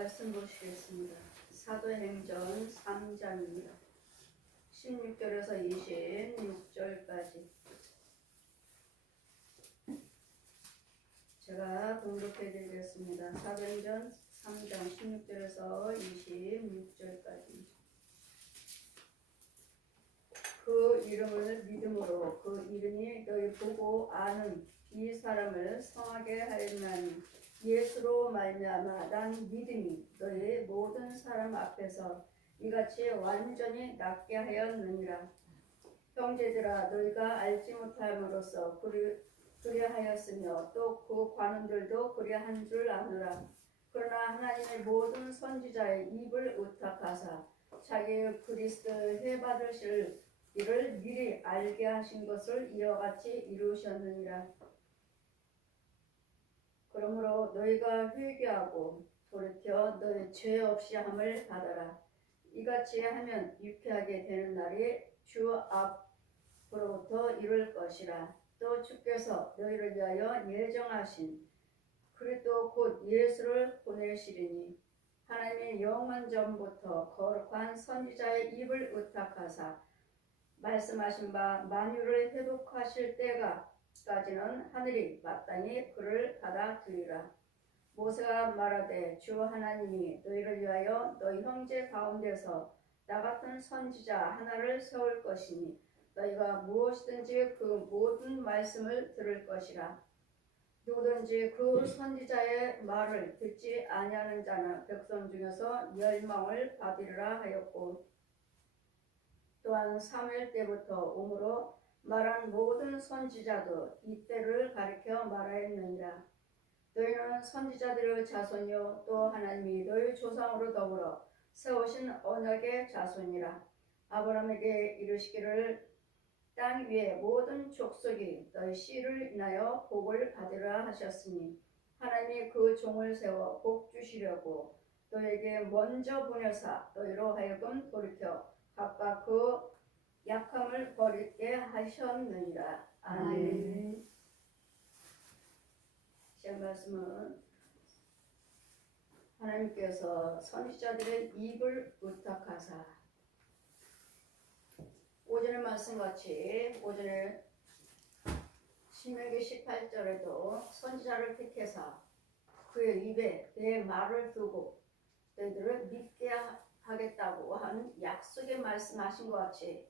말씀 보시겠습니다. 사도행전 3장입니다. 16절에서 26절까지 제가 봉독해 드리겠습니다. 사도행전 3장 16절에서 26절까지. 그 이름을 믿음으로 그 이름이 너희 보고 아는 이 사람을 성하게 하였나니 예수로 말미암아 난 믿음이 너희 모든 사람 앞에서 이같이 완전히 낫게 하였느니라. 형제들아, 너희가 알지 못함으로써 그리하였으며 또 그 관원들도 그리한 줄 아노라. 그러나 하나님의 모든 선지자의 입을 의탁하사 자기의 그리스도를 해받으실 이를 미리 알게 하신 것을 이와 같이 이루셨느니라. 그러므로 너희가 회개하고 돌이켜 너희 죄 없이 함을 받아라. 이같이 하면 유쾌하게 되는 날이 주 앞으로부터 이룰 것이라. 또 주께서 너희를 위하여 예정하신 그리스도 곧 예수를 보내시리니 하나님의 영원 전부터 거룩한 선지자의 입을 의탁하사 말씀하신 바 만유를 회복하실 때까지는 하늘이 마땅히 그를 받아들이라. 모세가 말하되 주 하나님이 너희를 위하여 너희 형제 가운데서 나 같은 선지자 하나를 세울 것이니 너희가 무엇이든지 그 모든 말씀을 들을 것이라. 누구든지 그 선지자의 말을 듣지 아니하는 자는 백성 중에서 멸망을 받으리라 하였고, 또한 사무엘 때부터 오므로 말한 모든 선지자도 이때를 가리켜 말하였느니라. 너희는 선지자들의 자손이요 또 하나님이 너희 조상으로 더불어 세우신 언약의 자손이라. 아브라함에게 이르시기를 땅 위의 모든 족속이 너희 씨를 인하여 복을 받으라 하셨으니 하나님이 그 종을 세워 복 주시려고 너에게 먼저 보내사 너희로 하여금 돌이켜 각각 그 약함을 버리게 하셨느니라. 아멘. 시작 말씀은 하나님께서 선지자들의 입을 의탁하사, 오전의 말씀같이 오전에 신명기 18절에도 선지자를 택해서 그의 입에 내 말을 두고 너희들을 믿게 하겠다고 한 약속의 말씀하신 것 같이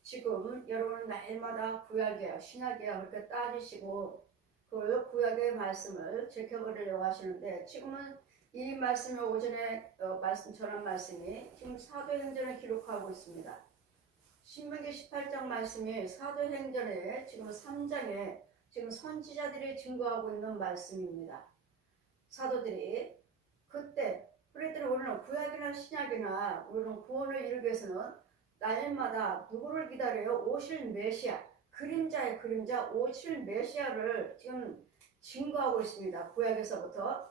지금 여러분 날마다 구약이야 신약이야 그렇게 따지시고 그 구약의 말씀을 지켜버리려고 하시는데, 지금은 이 말씀이 오전에 말씀 전한 말씀이 지금 사도행전을 기록하고 있습니다. 신명기 18장 말씀이 사도행전에 지금 3장에 지금 선지자들이 증거하고 있는 말씀입니다. 사도들이 그때 그랬더니 우리는 구약이나 신약이나 우리는 구원을 이루기 위해서는 날마다 누구를 기다려요? 오실 메시아, 그림자의 그림자 오실 메시아를 지금 증거하고 있습니다. 구약에서부터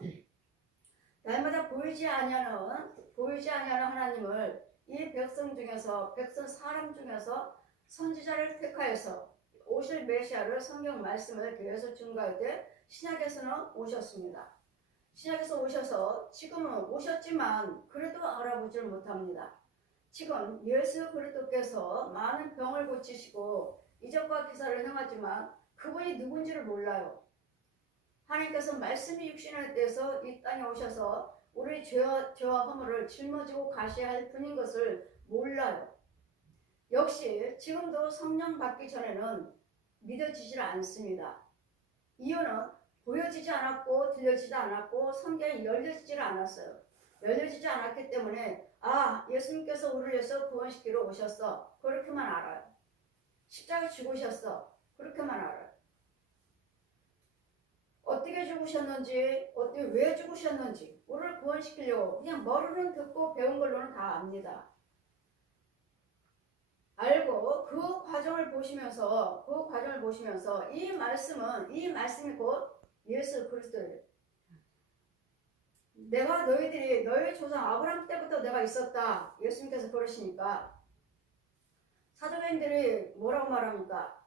날마다 보이지 아니하는 하나님을 이 백성 중에서 백성 사람 중에서 선지자를 택하여서 오실 메시아를 성경 말씀을 계속 증거할 때 신약에서는 오셨습니다. 신약에서 오셔서 지금은 오셨지만 그래도 알아보질 못합니다. 지금 예수 그리스도께서 많은 병을 고치시고 이적과 기사를 행하지만 그분이 누군지를 몰라요. 하나님께서 말씀이 육신을 떼서 이 땅에 오셔서 우리 죄와 허물을 짊어지고 가셔야 할 분인 것을 몰라요. 역시 지금도 성령 받기 전에는 믿어지질 않습니다. 이유는 보여지지 않았고 들려지지 않았고 성경이 열려지질 않았어요. 열려지지 않았기 때문에 예수님께서 우리를 위해서 구원시키러 오셨어. 그렇게만 알아요. 십자가 죽으셨어. 그렇게만 알아요. 어떻게 죽으셨는지, 왜 죽으셨는지, 우리를 구원시키려고 그냥 머리로는 듣고 배운 걸로는 다 압니다. 알고 그 과정을 보시면서 이 말씀이 곧 예수 그리스도예요. 내가 너희 조상 아브라함 때부터 내가 있었다. 예수님께서 그러시니까 사도행전들이 뭐라고 말합니까?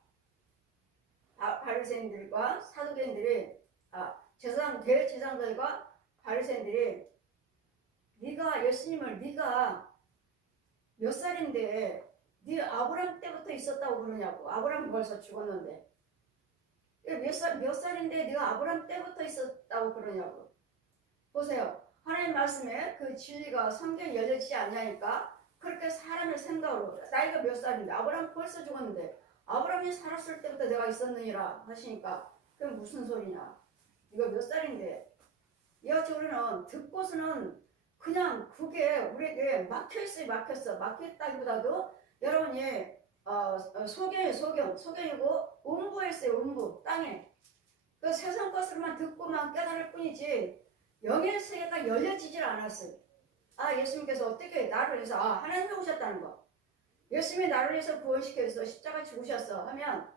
바리새인들과 사도행전들이 대제사장들과 바리새인들이 네가 예수님을 네가 몇 살인데 네 아브라함 때부터 있었다고 그러냐고. 아브라함 벌써 죽었는데 몇 살인데 네가 아브라함 때부터 있었다고 그러냐고. 보세요. 하나님 말씀에 그 진리가 성경에 열려지지 않냐니까 그렇게 사람의 생각으로 나이가 몇 살인데 아브라함 벌써 죽었는데 아브라함이 살았을 때부터 내가 있었느니라 하시니까 그게 무슨 소리냐. 네가 몇 살인데. 이같이 우리는 듣고서는 그냥 그게 우리에게 막혀있어요. 막혀있다기보다도 여러분이 소경이고 음부했어요. 음부 땅에 그 세상 것으로만 듣고만 깨달을 뿐이지 영의 세계가 열려지질 않았어요. 아, 예수님께서 어떻게 나를 위해서 하나님이 오셨다는 거, 예수님이 나를 위해서 구원시켜서 십자가 죽으셨어 하면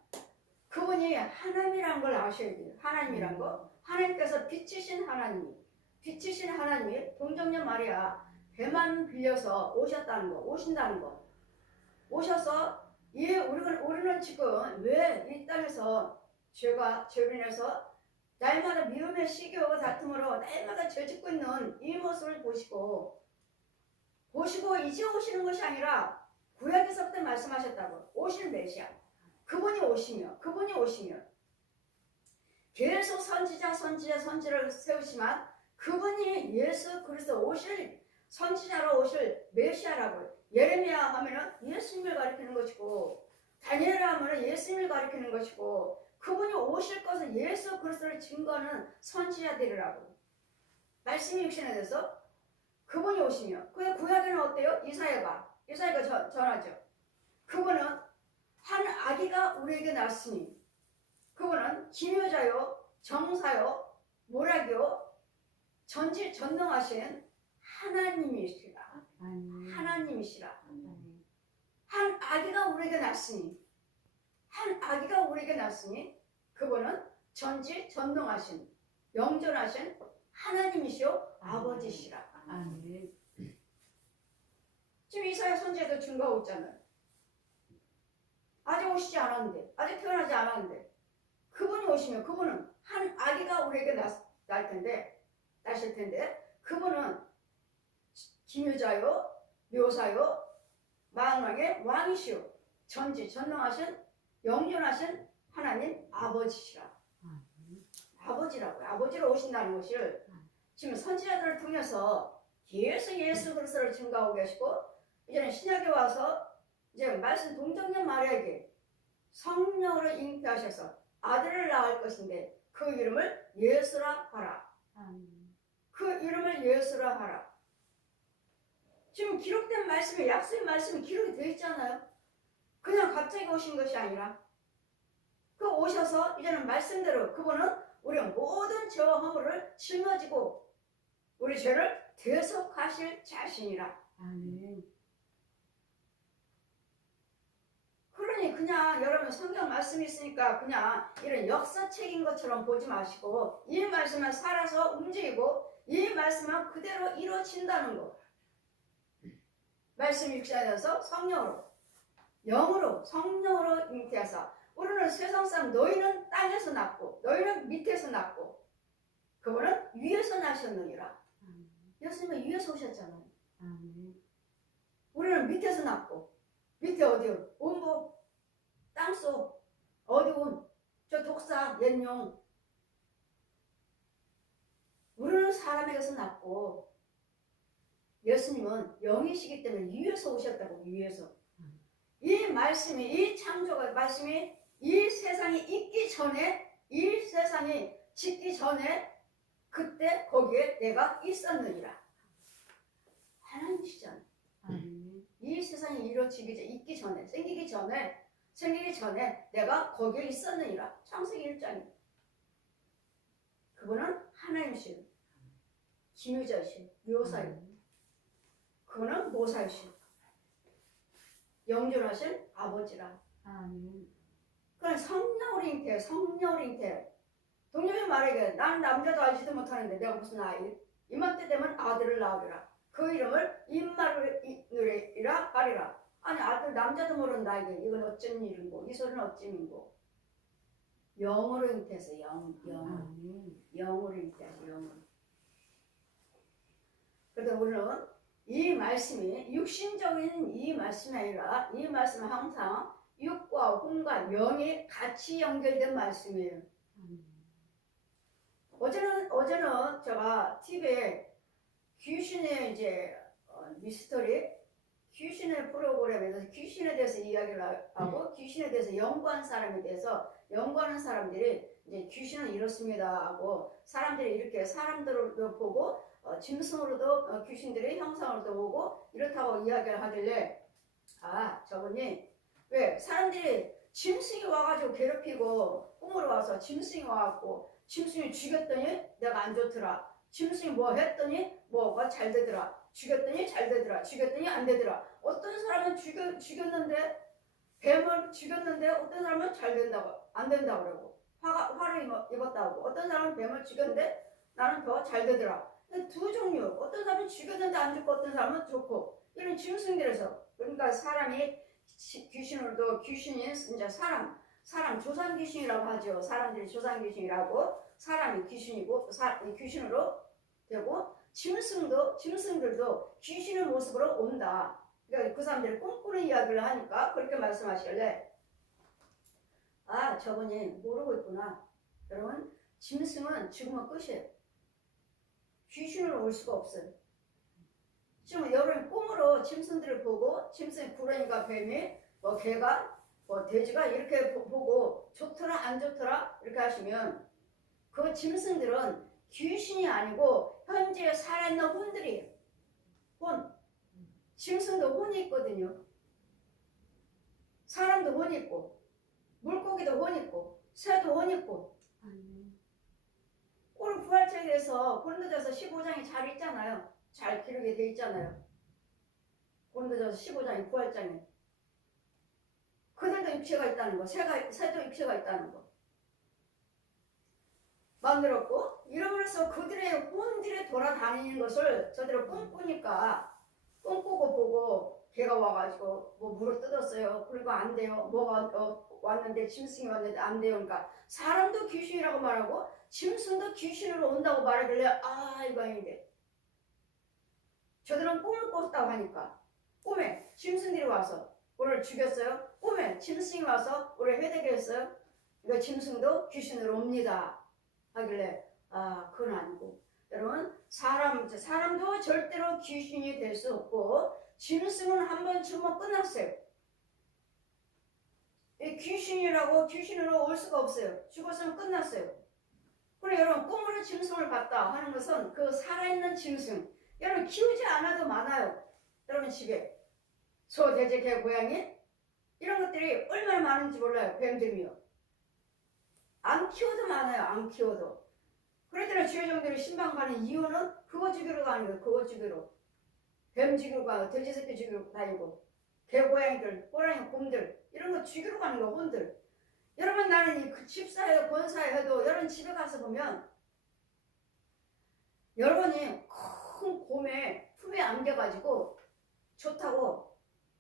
그분이 하나님이라는 걸 아셔야 돼요. 하나님이란 거. 하나님께서 빛이신 하나님이 동정녀 마리아 배만 빌려서 오셨다는 거, 오신다는 거. 오셔서 우리는 지금 왜 이 땅에서 죄로 인해서 날마다 미움의 시기와 다툼으로 날마다 죄 짓고 있는 이 모습을 보시고 이제 오시는 것이 아니라 구약에서부터 말씀하셨다고. 오실 메시아. 그분이 오시며 계속 선지자를 세우시만 그분이 예수 그리스도 오실 선지자로 오실 메시아라고. 예레미야 하면은 예수님을 가리키는 것이고 다니엘 하면은 예수님을 가리키는 것이고 그분이 오실 것은 예수 그리스도를 증거하는 선지자들이라고. 말씀이 육신에 대해서 그분이 오시며 그 구약에는 어때요? 이사야가 전하죠. 그분은 한 아기가 우리에게 낳았으니 그분은 기묘자요 정사요 모략이요 전지전능하신 하나님이시라. 한 아기가 우리에게 낳았으니 그분은 전지전능하신 영존하신 하나님이시오 아버지시라. 지금 이사야 선지자도 증거하고 있잖아요. 아직 오시지 않았는데, 아직 태어나지 않았는데 그분이 오시면 그분은 한 아기가 우리에게 나실 텐데 그분은 기묘자요 묘사요 만왕의 왕이시오 전지전능하신 영존하신 하나님 아버지시라. 아버지라고요. 아버지로 오신다는 것을 지금 선지자들을 통해서 계속 예수 그리스도를 증거하고 계시고 이제는 신약에 와서 이제 말씀 동정녀 마리아에게 성령으로 잉태하셔서 아들을 낳을 것인데 그 이름을 예수라 하라. 지금 기록된 말씀에 약속의 말씀이 기록이 되어 있잖아요. 그냥 갑자기 오신 것이 아니라 그 오셔서 이제는 말씀대로 그분은 우리의 모든 죄와 허물을 짊어지고 우리 죄를 대속하실 자신이라. 그러니 그냥 여러분 성경 말씀이 있으니까 그냥 이런 역사책인 것처럼 보지 마시고 이 말씀만 살아서 움직이고 이 말씀만 그대로 이루어진다는 거. 말씀이 육신화되어서 성령으로 영으로 성령으로 잉태하사 우리는 세상 사람 너희는 땅에서 낳고 너희는 밑에서 낳고 그분은 위에서 나셨느니라. 예수님은 위에서 오셨잖아요. 우리는 밑에서 낳고 밑에 어디요? 온부 땅속 어두운 저 독사 옛용 우리는 사람에게서 낳고 예수님은 영이시기 때문에 위에서 오셨다고. 위에서 이 말씀이 이 창조가 말씀이 이 세상이 있기 전에 이 세상이 짓기 전에 그때 거기에 내가 있었느니라. 하나님이시잖아요. 이 세상이 이루어지기 전에 있기 전에 생기기 전에 내가 거기에 있었느니라. 창세기 1장에 그분은 하나님이시고 기묘자이시고 묘사이고 그분은 모사이시고 영존하신 아버지라. 그건 성령으로 잉태. 동료의 말에게 난 남자도 알지도 못하는데 내가 무슨 아이 이맘때 되면 아들을 낳으리라. 그 이름을 임마누엘이라 하리라. 아니 아들 남자도 모르는 나에게 이건 어쩐 일인고 이 소리는 어찌민고. 영으로 잉태해서 영으로 잉태해서 영으로. 그래서 우리는 이 말씀이 육신적인 이 말씀이 아니라 이 말씀은 항상 육과 혼과 영이 같이 연결된 말씀이에요. 어제는 제가 TV에 귀신의 이제 미스터리 귀신의 프로그램에서 귀신에 대해서 이야기를 하고 귀신에 대해서 연구한 사람에 대해서 연구하는 사람들이 이제 귀신은 이렇습니다 하고 사람들이 이렇게 사람들을 보고 짐승으로도 귀신들이 형상으로도 오고 이렇다고 이야기를 하길래 저분이 왜 사람들이 짐승이 와가지고 괴롭히고 꿈으로 와서 짐승이 와갖고 짐승이 죽였더니 내가 안 좋더라. 짐승이 뭐 했더니 뭐가 잘 되더라. 죽였더니 잘 되더라. 죽였더니 안 되더라. 어떤 사람은 죽였는데 뱀을 죽였는데 어떤 사람은 잘 된다고 안 된다고 그러고 화를 입었다고 어떤 사람은 뱀을 죽였는데 나는 더 잘 되더라. 두 종류. 어떤 사람은 죽였는데 안 죽고 어떤 사람은 좋고 이런 짐승들에서 그러니까 사람이 귀신으로도 귀신이 이제 사람 조상 귀신이라고 하죠. 사람들이 조상 귀신이라고 사람이 귀신이고 귀신으로 되고 짐승들도 귀신의 모습으로 온다. 그러니까 그 사람들이 꿈꾸는 이야기를 하니까 그렇게 말씀하시길래 저분이 모르고 있구나. 여러분 짐승은 죽으면 끝이에요. 귀신으로 올 수가 없어요. 지금 여러분 꿈으로 짐승들을 보고 짐승 구렁이가 뱀이 뭐 개가 뭐 돼지가 이렇게 보고 좋더라 안 좋더라 이렇게 하시면 그 짐승들은 귀신이 아니고 현재 살아있는 혼들이에요. 혼. 짐승도 혼이 있거든요. 사람도 혼이 있고 물고기도 혼이 있고 새도 혼이 있고 오늘 부활책에서 고린도전서 15장이 잘 있잖아요. 잘 기록이 돼 있잖아요. 고린도전서 15장이 부활장에 그들도 육체가 있다는 거, 새도 육체가 있다는 거 만들었고 이러면서 그들의 혼들이 돌아다니는 것을 저들은 꿈꾸니까 꿈꾸고 보고 개가 와가지고 뭐 물을 뜯었어요. 그리고 안 돼요. 뭐가 왔는데 짐승이 왔는데 안 돼요. 그러니까 사람도 귀신이라고 말하고 짐승도 귀신으로 온다고 말하길래 이거 아닌데 저들은 꿈을 꿨다고 하니까 꿈에 짐승들이 와서 우리를 죽였어요. 꿈에 짐승이 와서 우리를 회되게 했어요. 그러니까 짐승도 귀신으로 옵니다 하길래 그건 아니고 여러분 사람도 절대로 귀신이 될 수 없고 짐승은 한번 죽으면 끝났어요. 귀신으로 올 수가 없어요. 죽었으면 끝났어요. 그리고 여러분 꿈으로 짐승을 봤다 하는 것은 그 살아있는 짐승 여러분 키우지 않아도 많아요. 여러분 집에 소, 돼지, 개, 고양이 이런 것들이 얼마나 많은지 몰라요. 뱀들이요. 안 키워도 많아요. 안 키워도. 그랬더니 주의종들이 신방 가는 이유는 그거 죽이러 가는 거예요. 그거 죽이러. 뱀 죽이러 가고 돼지 새끼 죽이러 다니고 개, 고양이들, 호랑이, 곰들 이런 거 죽이러 가는 거 혼들. 여러분 나는 그 집사에 권사에 해도 여러분 집에 가서 보면 여러분이 큰 곰에 품에 안겨가지고 좋다고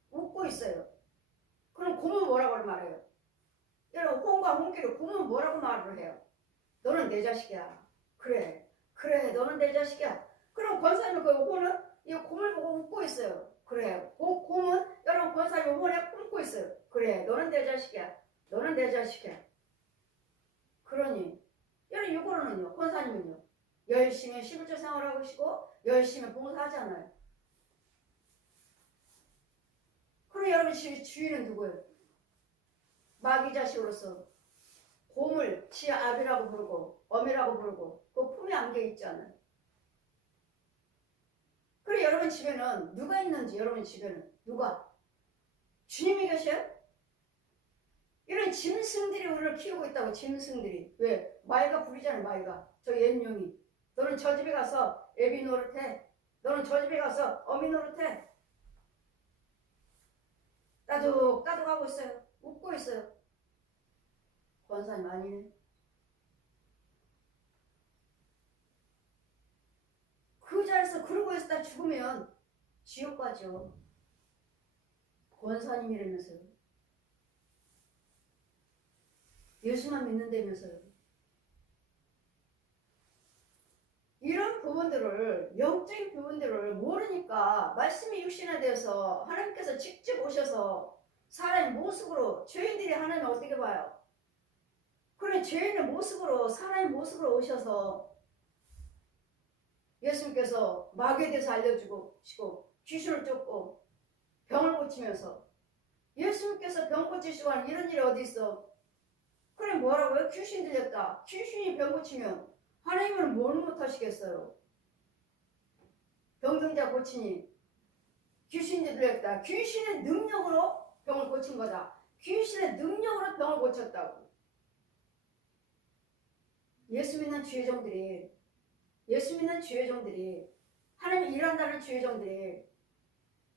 웃고 있어요. 그럼 곰은 뭐라고 말해요? 여러분 홍과 홍기를 곰은 뭐라고 말을 해요? 너는 내 자식이야. 그래 너는 내 자식이야. 그럼 권사님은 그 호는 이 곰을 보고 웃고 있어요. 그래 곰은 여러분 권사님 혼에 웃고 있어요. 그래 너는 내 자식이야. 너는 내 자식이야. 그러니 여러분 이거는요 권사님은요 열심히 11조 생활하고 계시고 열심히 봉사하잖아요. 그럼 여러분 주인은 누구예요? 마귀 자식으로서 곰을 지 아비라고 부르고 어미라고 부르고 그 품에 안겨 있잖아요. 그리고 여러분 집에는 누가 있는지 여러분 집에는 누가? 주님이 계셔요? 이런 짐승들이 우리를 키우고 있다고 짐승들이 왜? 마이가 부리잖아요. 마이가 저 옛용이 너는 저 집에 가서 애비 노릇해. 너는 저 집에 가서 어미 노릇해. 따둑따둑 하고 있어요. 웃고 있어요. 권사님 아니네. 그 자리에서 그러고 있다 죽으면 지옥 가죠. 권사님이라면서요. 예수만 믿는다면서요. 이런 부분들을 영적인 부분들을 모르니까 그러니까 말씀이 육신화되어서 하나님께서 직접 오셔서 사람의 모습으로 죄인들이 하나님 어떻게 봐요? 그래 죄인의 모습으로 사람의 모습으로 오셔서 예수님께서 마귀에 대해서 알려주고 귀신을 쫓고 병을 고치면서 예수님께서 병 고치시고 하는 이런 일이 어디 있어? 그래 뭐라고요? 귀신 들렸다. 귀신이 병 고치면 하나님은 뭘 못하시겠어요? 병등자 고치니 귀신이 들렸다. 귀신의 능력으로 병을 고친 거다. 귀신의 능력으로 병을 고쳤다고. 예수 믿는 주의종들이 하나님이 일한다는 주의종들이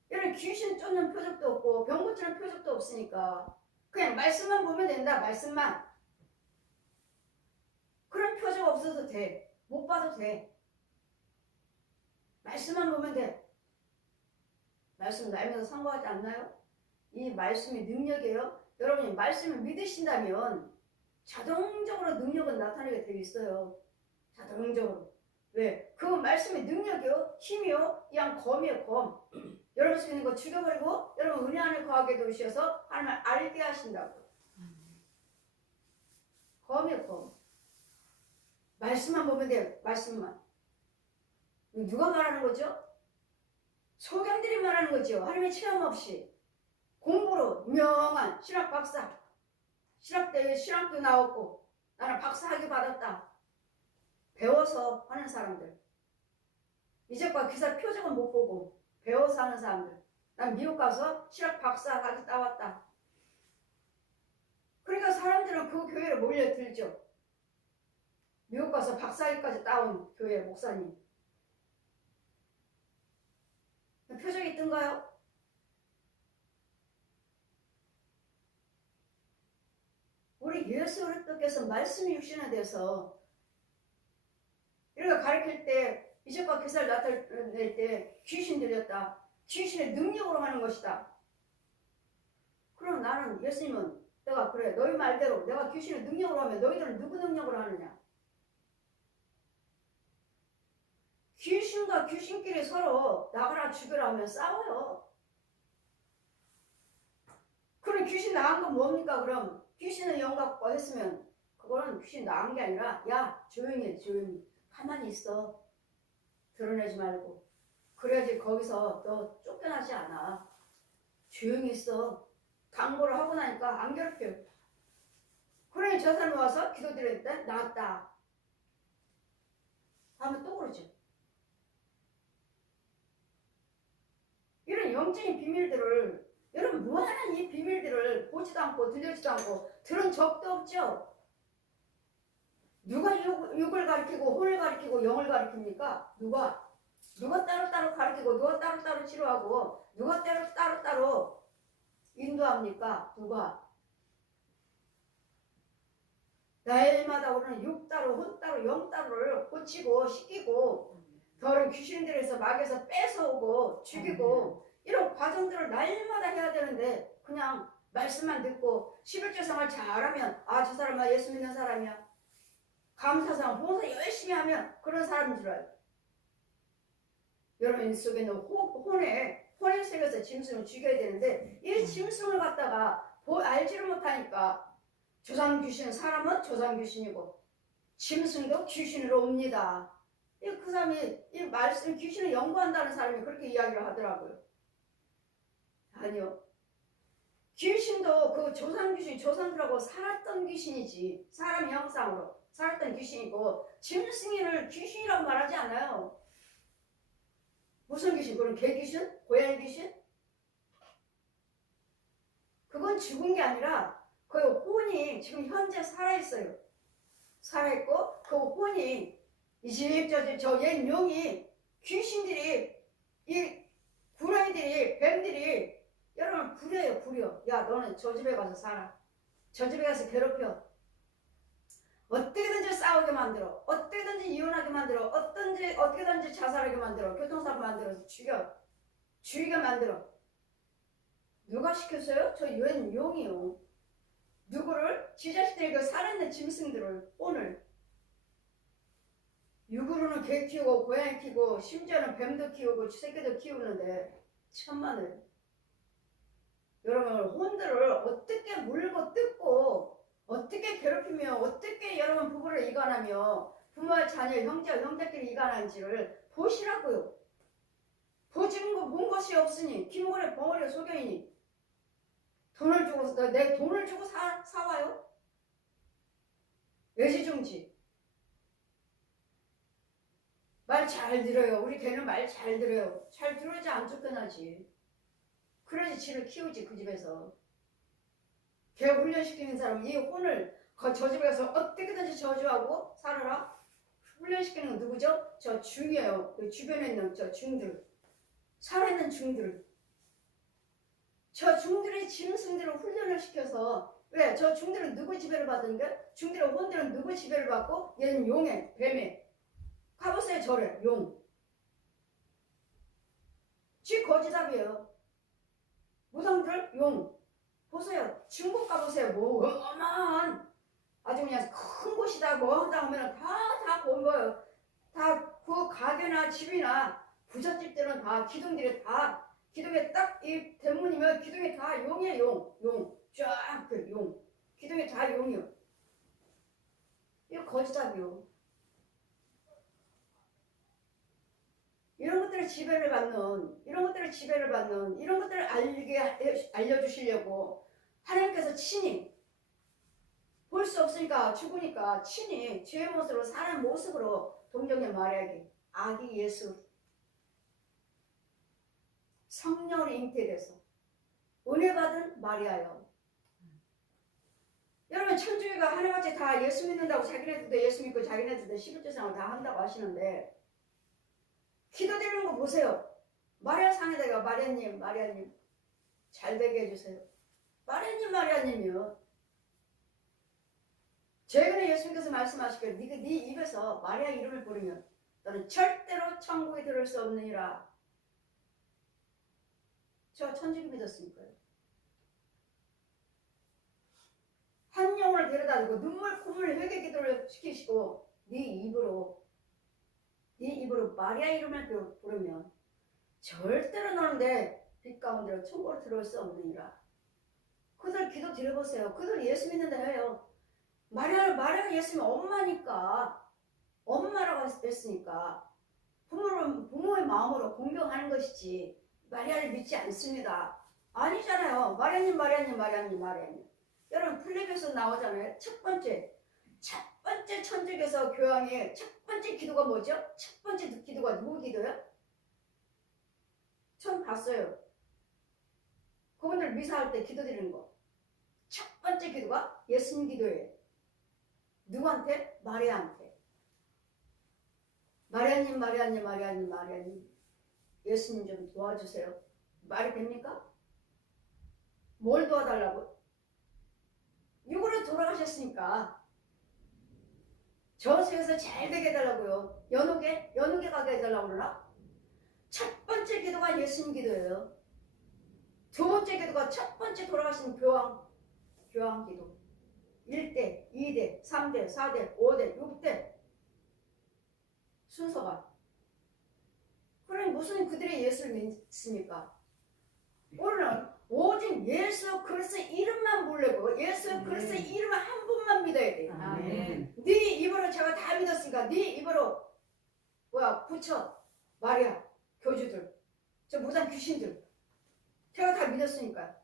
이런 귀신 쫓는 표적도 없고 병 고치는 표적도 없으니까 그냥 말씀만 보면 된다. 말씀만. 그런 표적 없어도 돼. 못 봐도 돼. 말씀만 보면 돼. 말씀 날면서 선거하지 않나요? 이 말씀이 능력이에요. 여러분이 말씀을 믿으신다면 자동적으로 능력은 나타나게 되어 있어요. 자동적으로. 왜? 그 말씀이 능력이요, 힘이요, 그냥 검이요, 검. 여러분 속에 있는 거 죽여버리고 여러분 은혜 안에 거하게 도우셔서 하나님을 알게 하신다고. 검이요, 검. 말씀만 보면 돼요. 말씀만. 누가 말하는 거죠? 소경들이 말하는 거죠. 하나님의 체험 없이 공부로 유명한 신학 박사, 신학대회 신학도 나왔고 나는 박사학위 받았다. 배워서 하는 사람들. 이제껏 기사 표적은 못 보고 배워서 하는 사람들. 난 미국 가서 신학 박사학위 따왔다. 그러니까 사람들은 그 교회를 몰려들죠. 미국 가서 박사학위까지 따온 교회 목사님. 표적이 있던가요? 우리 예수 그리스도께서 말씀이 육신화돼서 이렇게 가르칠 때 이제껏 기사를 나타낼 때 귀신 들렸다. 귀신의 능력으로 하는 것이다. 그럼 나는 예수님은 내가 그래 너희 말대로 내가 귀신의 능력으로 하면 너희들은 누구 능력으로 하느냐? 귀신과 귀신끼리 서로 나가라 죽여라 하면 싸워요. 그럼 귀신 나간 건 뭡니까? 그럼 귀신은 영 갖고 했으면 그거는 귀신 나간 게 아니라 야 조용히 해 조용히 가만히 있어. 드러내지 말고. 그래야지 거기서 너 쫓겨나지 않아. 조용히 있어. 강고를 하고 나니까 안 괴롭혀. 그러니 저 사람이 와서 기도드릴 때 나왔다. 하면 또 그러죠. 이런 영적인 비밀들을 여러분 무한한 이 비밀들을 보지도 않고 들려지도 않고 들은 적도 없죠. 누가 육을 가리키고 혼을 가리키고 영을 가리킵니까? 누가 따로따로 가리키고 누가 따로따로 치료하고 누가 따로따로 인도합니까? 누가? 날마다 우리는 육 따로 혼 따로 영 따로를 고치고 씻기고 더러운 귀신들에서 마귀에서 뺏어오고 죽이고 이런 과정들을 날마다 해야 되는데 그냥 말씀만 듣고 11조 생활 잘하면 아 저 사람은 예수 믿는 사람이야. 감사상 봉사 열심히 하면 그런 사람인 줄 알고. 여러분 속에는 혼의 세계에서 짐승을 죽여야 되는데 이 짐승을 갖다가 알지를 못하니까 조상 귀신 사람은 조상 귀신이고 짐승도 귀신으로 옵니다. 그 사람이 이 말씀 귀신을 연구한다는 사람이 그렇게 이야기를 하더라고요. 아니요. 귀신도 그 조상 귀신 조상들하고 살았던 귀신이지 사람 형상으로 살았던 귀신이고 짐승이를 귀신이라고 말하지 않아요. 무슨 귀신? 그럼 개 귀신? 고양이 귀신? 그건 죽은 게 아니라 그 혼이 지금 현재 살아있어요. 살아있고 그 혼이 이 집 저 옛 용이 귀신들이 이 구렁이들이 뱀들이 여러분 부려요. 야 너는 저 집에 가서 살아. 저 집에 가서 괴롭혀. 어떻게든지 싸우게 만들어. 어떻게든지 이혼하게 만들어. 어떻게든지 자살하게 만들어. 교통사고 만들어서 죽이게 만들어. 누가 시켰어요? 저 유엔 용이요. 누구를? 지 자식들이 그 살아있는 짐승들을 오늘 육으로는 개 키우고 고양이 키우고 심지어는 뱀도 키우고 새끼도 키우는데 천만을. 여러분 혼들을 어떻게 물고 뜯고 어떻게 괴롭히며 어떻게 여러분 부부를 이간하며 부모와 자녀 형제끼리 이간하는지를 보시라고요. 보지는 거 본 것이 없으니 김고래 벙어리가 소견이니 돈을 주고 내 돈을 주고 사와요? 외지중지. 말 잘 들어요. 우리 개는 말 잘 들어요. 잘 들어야지 안 쫓겨나지. 그래야지 지를 키우지 그 집에서. 개 훈련시키는 사람은 이 혼을 저 집에 가서 어떻게든지 저주하고 살아라. 훈련시키는 건 누구죠? 저 중이에요. 그 주변에 있는 저 중들. 살아있는 중들. 저 중들의 짐승들을 훈련을 시켜서 왜? 저 중들은 누구 지배를 받는가? 중들의 혼들은 누구 지배를 받고? 얘는 용에, 뱀에. 가보세요 저래 용. 쥐 거지답이에요. 무당들 용. 보세요. 중국 가보세요. 뭐 어마한 아주 그냥 큰 곳이다 뭐 한다 하면 다 보여요. 다 그 가게나 집이나 부잣집들은 다 기둥들이 다 기둥에 딱 이 대문이면 기둥이 다 용이에요. 용. 쫙 그 용. 기둥이 다 용이요. 이거 거지답이요. 이런 것들을 지배를 받는 이런 것들을 알려주시려고 하나님께서 친히 볼 수 없으니까 죽으니까 친히 죄의 모습으로 사람 모습으로 동정의 마리아에게 아기 예수 성령으로 잉태돼서 은혜 받은 마리아요. 여러분 천주교가 하나같이 다 예수 믿는다고 자기네들도 예수 믿고 자기네들도 11조상을 다 한다고 하시는데 기도드리는 거 보세요. 마리아 상에다가 마리아님 잘 되게 해주세요. 마리아님이요. 최근에 예수님께서 말씀하시길 네 입에서 마리아 이름을 부르면 너는 절대로 천국에 들을 수 없느니라. 저 천주교 믿었으니까요. 한 영혼을 데려다 두고 눈물 콧물 회개 기도를 시키시고 네 입으로 마리아 이름을 부르면 절대로 너는 내 빛 가운데로 천국으로 들어올 수 없느니라. 그들 기도 드려보세요. 그들 예수 믿는다 해요. 마리아가 예수님 엄마니까 엄마라고 했으니까 부모의 마음으로 공경하는 것이지 마리아를 믿지 않습니다. 아니잖아요. 마리아님. 여러분 플레비에서 나오잖아요. 첫 번째 천주교에서 교황의 첫 번째 기도가 뭐죠? 첫 번째 기도가 누구 기도요? 처음 봤어요. 그분들 미사할 때 기도드리는 거. 첫 번째 기도가 예수님 기도예요. 누구한테? 마리아한테. 마리아님. 예수님 좀 도와주세요. 말이 됩니까? 뭘 도와달라고? 육으로 돌아가셨으니까 저승에서 잘 되게 해달라고요. 연옥에 가게 해달라고 그러나? 첫 번째 기도가 예수님 기도예요. 두 번째 기도가 첫 번째 돌아가신 교황 기도. 1대, 2대, 3대, 4대, 5대, 6대 순서가. 그럼 무슨 그들이 예수를 믿습니까? 오늘은 오직 예수 그리스도 이름만 부르고 예수 그리스도 이름 한 분만 믿어야 돼. 아멘. 네 입으로 제가 다 믿었으니까 네 입으로 부처, 마리아, 교주들, 저 무당 귀신들 제가 다 믿었으니까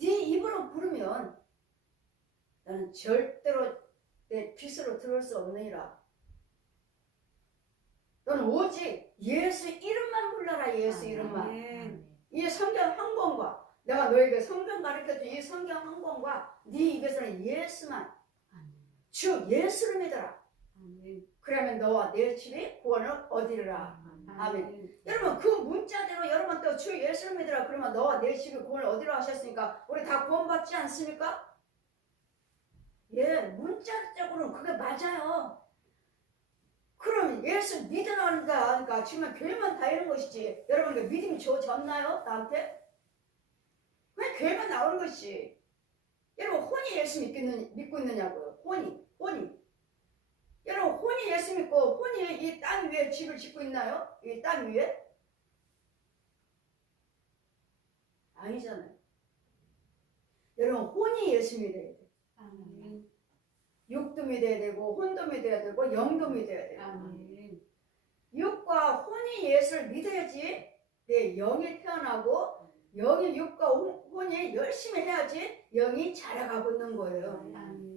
네 입으로 부르면 나는 절대로 내 빛으로 들어올 수 없느니라. 너는 오직 예수 이름만 불러라. 예수 이름만. 이 성경 한 권과 내가 너에게 성경 가르쳐준 이 성경 한 권과 네 입에서는 예수만 주 예수를 믿어라. 그러면 너와 내 집이 구원을 얻으리라. 아멘. 여러분 그 문자대로 여러분 또 주 예수를 믿으라 그러면 너와 내 집이 구원을 얻으리라 하셨으니까 우리 다 구원받지 않습니까? 예, 문자적으로는 그게 맞아요. 그럼 예수 믿으라니까 그러니까 지금 교회만 다니는 것이지 여러분 믿음이 졌나요? 나한테? 왜 교회만 나오는 것이지? 여러분 혼이 예수 믿고 있느냐고요. 혼이 여러분 혼이 예수 믿고 혼이 이 땅 위에 집을 짓고 있나요? 이 땅 위에? 아니잖아요. 여러분 혼이 예수 믿어야 돼. 아멘. 육도 믿어야 되고 혼도 믿어야 되고 영도 믿어야 돼요. 아멘. 육과 혼이 예수를 믿어야지 내 영이 태어나고 영이 육과 혼이 열심히 해야지 영이 자라가고 있는 거예요. 아멘.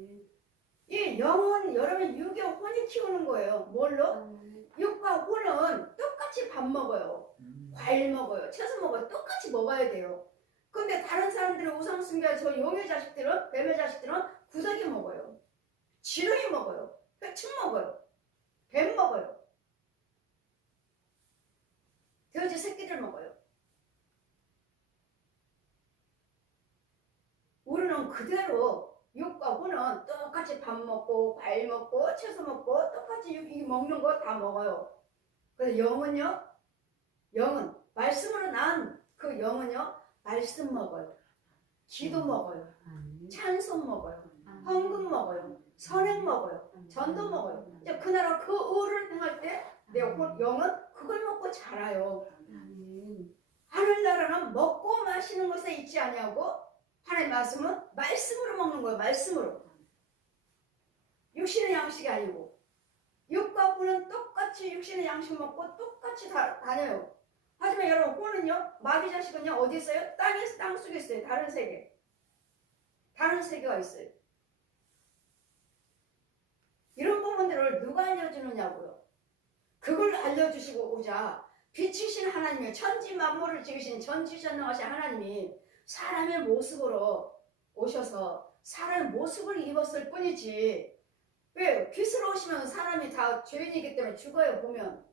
이 영은 여러분 육의 혼이 키우는 거예요. 뭘로? 아멘. 육과 혼은 똑같이 밥 먹어요. 과일 먹어요. 채소 먹어요. 똑같이 먹어야 돼요. 근데 다른 사람들은 우상숭배한 저 용의 자식들은 뱀의 자식들은 구더기 먹어요. 지렁이 먹어요. 회충 먹어요. 뱀 먹어요. 돼지 새끼들 먹어요. 우리는 그대로 육과 혼은 똑같이 밥 먹고 과일 먹고 채소 먹고 똑같이 이 먹는 거 다 먹어요. 근데 영은요? 영은 말씀으로 난 그 영은요? 말씀 먹어요. 기도 먹어요. 아멘. 찬송 먹어요. 아멘. 헌금 먹어요. 선행 먹어요. 전도 먹어요. 이제 그 나라 그 의를 행할 때 내 영은 그걸 먹고 자라요. 아멘. 하늘나라는 먹고 마시는 것에 있지 아니하고 하나님의 말씀은 말씀으로 먹는 거예요. 말씀으로. 육신의 양식이 아니고 육과 혼은 똑같이 육신의 양식 먹고 똑같이 다녀요. 하지만 여러분 혼은요, 마귀 자식은요 어디 있어요? 땅 속에 있어요. 다른 세계. 다른 세계가 있어요. 이런 부분들을 누가 알려주느냐고요. 그걸 알려주시고자 빛이신 하나님이 천지 만물을 지으신 전지전능하신 하나님이 사람의 모습으로 오셔서 사람의 모습을 입었을 뿐이지 왜 빛으로 오시면 사람이 다 죄인이기 때문에 죽어요. 보면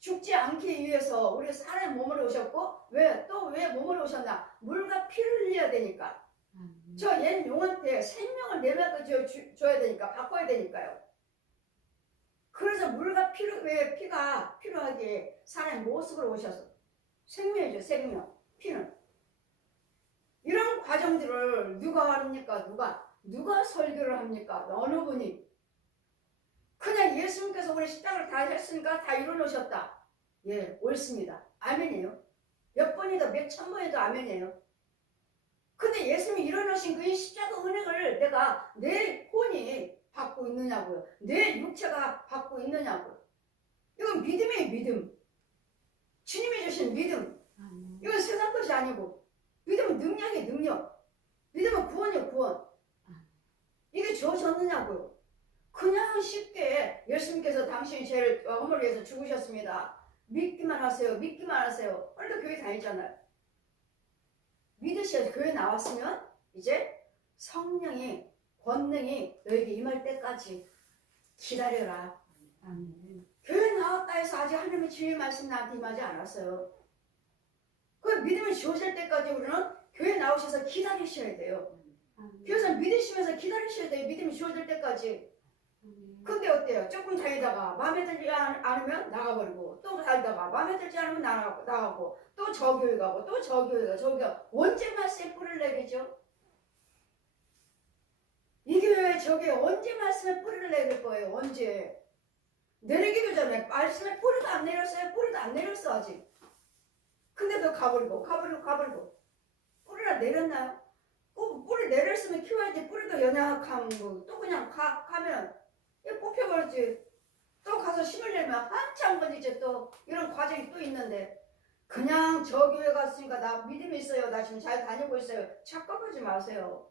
죽지 않기 위해서 우리 사람의 몸으로 오셨고 왜 몸으로 오셨나? 물과 피를 흘려야 되니까 저 옛 용한테 생명을 내뱉어 줘야 되니까 바꿔야 되니까요. 그래서 물과 왜 피가 필요하게 사람의 모습으로 오셔서 생명이죠. 생명 피는 이런 과정들을 누가 합니까? 누가 설교를 합니까? 어느 분이 그냥 예수님께서 우리 십자가를 다 했으니까 다 이루어놓으셨다. 예, 옳습니다. 아멘이에요. 몇 번이도 몇 천 번이도 아멘이에요. 근데 예수님이 이루어놓으신 그 십자가 은행을 내가 내 혼이 받고 있느냐고요. 내 육체가 받고 있느냐고요. 이건 믿음이에요. 믿음. 주님이 주신 믿음. 이건 세상 것이 아니고 믿음은 능력이에요. 능력. 믿음은 구원이에요. 구원. 이게 주어졌느냐고요. 그냥 쉽게 예수님께서 당신이 죄를 허물을 위해서 죽으셨습니다. 믿기만 하세요. 믿기만 하세요. 오늘도 교회 다니잖아요. 믿으셔야지. 교회 나왔으면 이제 성령이 권능이 너에게 임할 때까지 기다려라. 아멘. 교회 나왔다 해서 아직 하나님의 주의 말씀 나한테 임하지 않았어요. 그 믿음이 주어질 때까지 우리는 교회 나오셔서 기다리셔야 돼요. 그래서 믿으시면서 기다리셔야 돼요. 믿음이 주어질 때까지. 근데 어때요? 조금 다니다가 마음에 들지 않으면 나가버리고 또 다니다가 마음에 들지 않으면 나가고 또 저 교회 가고 또 저 교회 가고 저 교회 가고 언제 말씀에 뿌리를 내리죠? 이 교회 저 교회 언제 말씀에 뿌리를 내릴 거예요? 언제? 내리기도 전에 말씀에 뿌리도 안 내렸어요. 뿌리도 안 내렸어 아직. 근데도 가버리고 뿌리를 내렸나요? 뿌리 내렸으면 키워야지. 뿌리도 연약한 거 또 그냥 가면 뽑혀버렸지. 또 가서 심을 내면 한참 건이지. 또 이런 과정이 또 있는데 그냥 저 교회 갔으니까 나 믿음이 있어요. 나 지금 잘 다니고 있어요. 착각하지 마세요.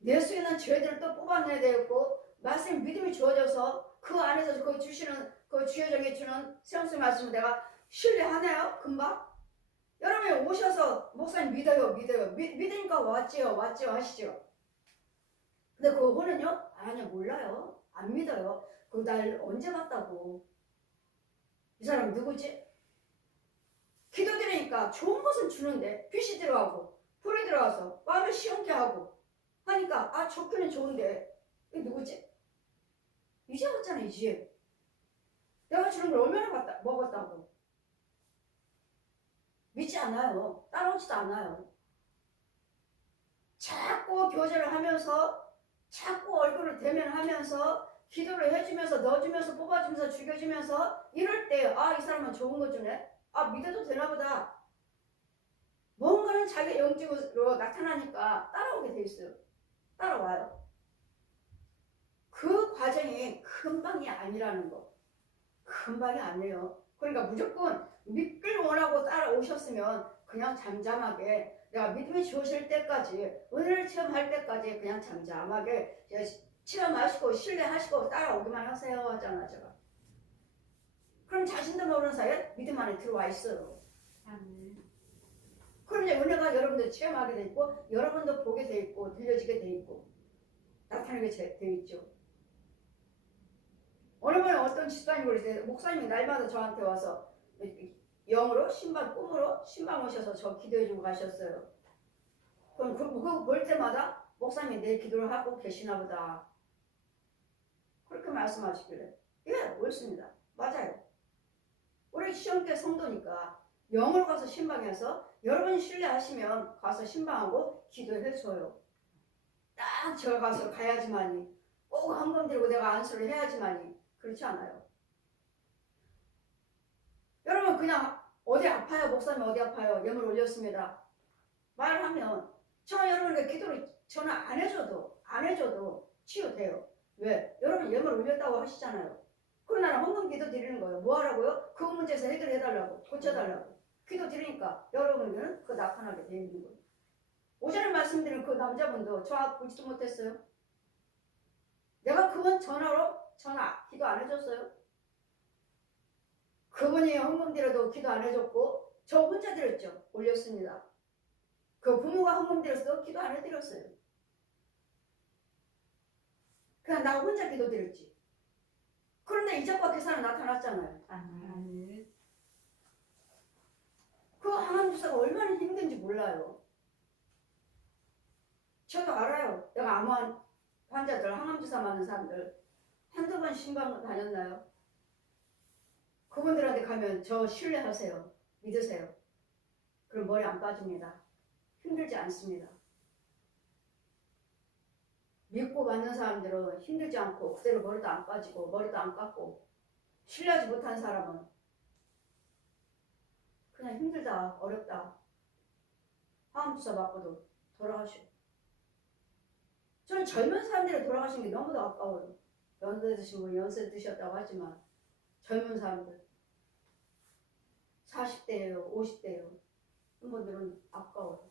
내 속에 있는 죄들을 또 뽑아내야 되고 말씀 믿음이 주어져서 그 안에서 그 주시는 그 주여 정해 주는 생수 말씀을 내가 신뢰하나요? 금방? 여러분이 오셔서 목사님 믿어요. 믿으니까 왔지요 하시죠. 근데 그거는요? 아니요, 몰라요. 안 믿어요. 그 날 언제 봤다고. 이 사람 누구지? 기도드리니까 좋은 것을 주는데 빛이 들어가고 불이 들어가서 마음을 시원케 하고 하니까 좋기는 좋은데 이게 누구지? 이제 왔잖아. 이제 내가 주는 걸 얼마나 먹었다고. 믿지 않아요. 따라오지도 않아요. 자꾸 교제를 하면서 자꾸 얼굴을 대면하면서 기도를 해주면서 넣어주면서 뽑아주면서 죽여주면서 이럴 때 아 이 사람은 좋은 거 주네. 아 믿어도 되나 보다. 뭔가는 자기 영적으로 나타나니까 따라오게 돼 있어요. 따라와요. 그 과정이 금방이 아니라는 거. 금방이 아니에요. 그러니까 무조건 믿길 원하고 따라오셨으면 그냥 잠잠하게 내가 믿음이 주어질 때까지 은혜를 체험할 때까지 그냥 잠잠하게 체험하시고 신뢰하시고 따라오기만 하세요 하잖아 제가. 그럼 자신도 모르는 사이에 믿음 안에 들어와 있어요. 아멘. 그럼 이제 은혜가 여러분들 체험하게 돼 있고 여러분도 보게 돼 있고 들려지게 돼 있고 나타나게 돼 있죠. 어느 번에 어떤 집사님이 그랬어요. 목사님이 날마다 저한테 와서 영으로 신방 꿈으로 신방 오셔서 저 기도해주고 가셨어요. 그럼 그거 볼 때마다 목사님이 내 기도를 하고 계시나 보다. 그렇게 말씀하시길래 예 옳습니다. 맞아요. 우리 시험때 성도니까 영으로 가서 신방해서 여러분이 신뢰하시면 가서 신방하고 기도해줘요. 딱 저 가서 가야지만이 꼭 헌금 드리고 내가 안수를 해야지만이 그렇지 않아요. 여러분 그냥 어디 아파요 목사님 어디 아파요 예물 올렸습니다 말하면 저 여러분에게 기도를 저는 안 해줘도 치유돼요. 왜? 여러분 예물 올렸다고 하시잖아요. 그럼 나는 헌금 기도 드리는 거예요. 뭐 하라고요? 그 문제에서 해결해달라고 고쳐달라고 기도 드리니까 여러분은 그 나타나게 돼 있는 거예요. 오전에 말씀드린 그 남자분도 저 앞 보지도 못했어요. 내가 그분 전화 기도 안 해줬어요. 그분이 헌금 드려도 기도 안 해줬고 저 혼자 드렸죠. 올렸습니다. 그 부모가 헌금 드렸어도 기도 안 해드렸어요. 그냥 나 혼자 기도 드렸지. 그런데 이적과 기사는 나타났잖아요. 아멘. 그 항암주사가 얼마나 힘든지 몰라요. 저도 알아요. 내가 암 환자들 항암주사 맞는 사람들 한두 번 신방 다녔나요? 그분들한테 가면 저 신뢰하세요. 믿으세요. 그럼 머리 안 빠집니다. 힘들지 않습니다. 믿고 받는 사람들은 힘들지 않고 그대로 머리도 안 빠지고 머리도 안 깎고 신뢰하지 못한 사람은 그냥 힘들다 어렵다 항암주사 맞고도 돌아가시고 저는 젊은 사람들이 돌아가신 게 너무도 아까워요. 연세 드신 분 연세 드셨다고 하지만 젊은 사람들 40대예요 50대예요 그런 분들은 아까워요.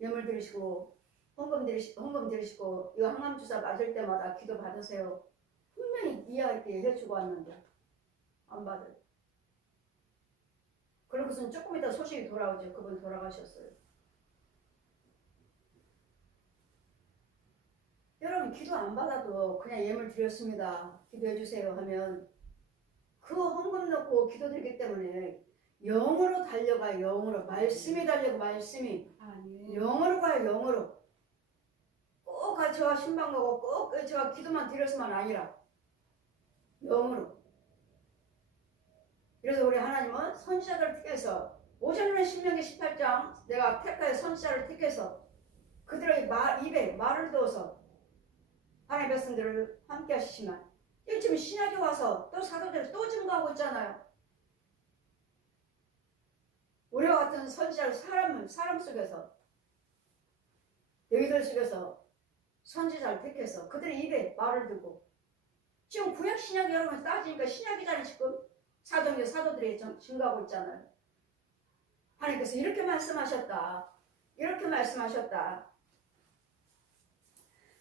예물 드리시고 헌금 들으시고 이거 항암주사 맞을 때마다 기도 받으세요. 분명히 이해할게 해주고 왔는데 안 받아요. 그러고서는 조금 이따 소식이 돌아오죠. 그분 돌아가셨어요. 여러분 기도 안 받아도 그냥 예물 드렸습니다. 기도해 주세요 하면 그 헌금 넣고 기도 드리기 때문에 영으로 달려가요. 영으로 말씀이 달려고 말씀이 아멘. 영으로 가요. 영으로 꼭 저와 신방 가고 꼭 저와 기도만 드렸으면 아니라 영으로. 그래서 우리 하나님은 선지자들을 택해서 오전에는 신명기 18장 내가 택하여 선지자를 택해서 그들의 입에 말을 두어서 하나님의 백성들을 함께 하시지만 지금 신약에 와서 또 사도들이 또 증거하고 있잖아요. 우리와 같은 선지자를 사람 속에서 너희들 속에서 선지자를 택해서 그들의 입에 말을 두고 지금 구약 신약 여러분 따지니까 신약이잖아요. 지금 사도들이 증거하고 있잖아요. 하나님께서 이렇게 말씀하셨다. 이렇게 말씀하셨다.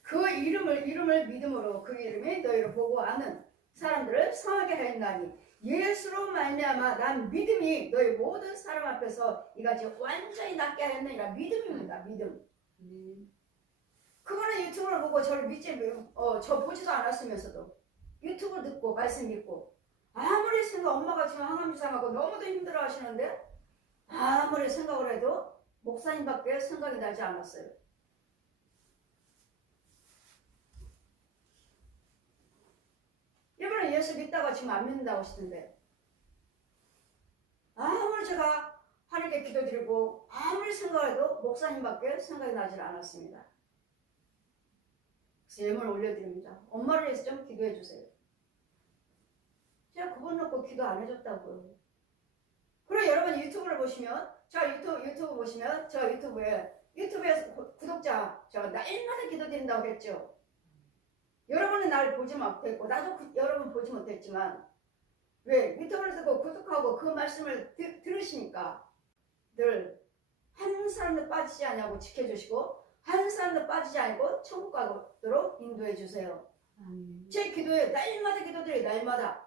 그 이름을 믿음으로 그 이름이 너희를 보고 아는 사람들을 성하게 하였나니 예수로 말미암아 난 믿음이 너희 모든 사람 앞에서 이같이 완전히 낫게 하였느니라. 믿음입니다. 믿음. 그거는 유튜브를 보고 저를 저 보지도 않았으면서도 유튜브 듣고 말씀 믿고 아무리 엄마가 지금 항암주사하고 너무도 힘들어 하시는데 아무리 생각을 해도 목사님밖에 생각이 나지 않았어요. 이번에 예수 믿다가 지금 안 믿는다고 하시던데 아무리 제가 하나님께 기도드리고 아무리 생각해도 목사님밖에 생각이 나질 않았습니다. 예물 올려드립니다. 엄마를 위해서 좀 기도해 주세요. 제가 그분 놓고 기도 안 해줬다고요. 그리고 여러분 유튜브를 보시면 유튜브 보시면 저 유튜브에서 구독자 제가 날마다 기도드린다고 했죠. 여러분은 날 보지 못했고 나도 여러분 보지 못했지만 왜 유튜브를 듣고 구독하고 그 말씀을 들으시니까 늘 한 사람도 빠지지 않냐고 지켜주시고 한 사람도 빠지지 않고 천국 가도록 인도해 주세요. 아멘. 제 기도에 날마다 기도드려요. 날마다.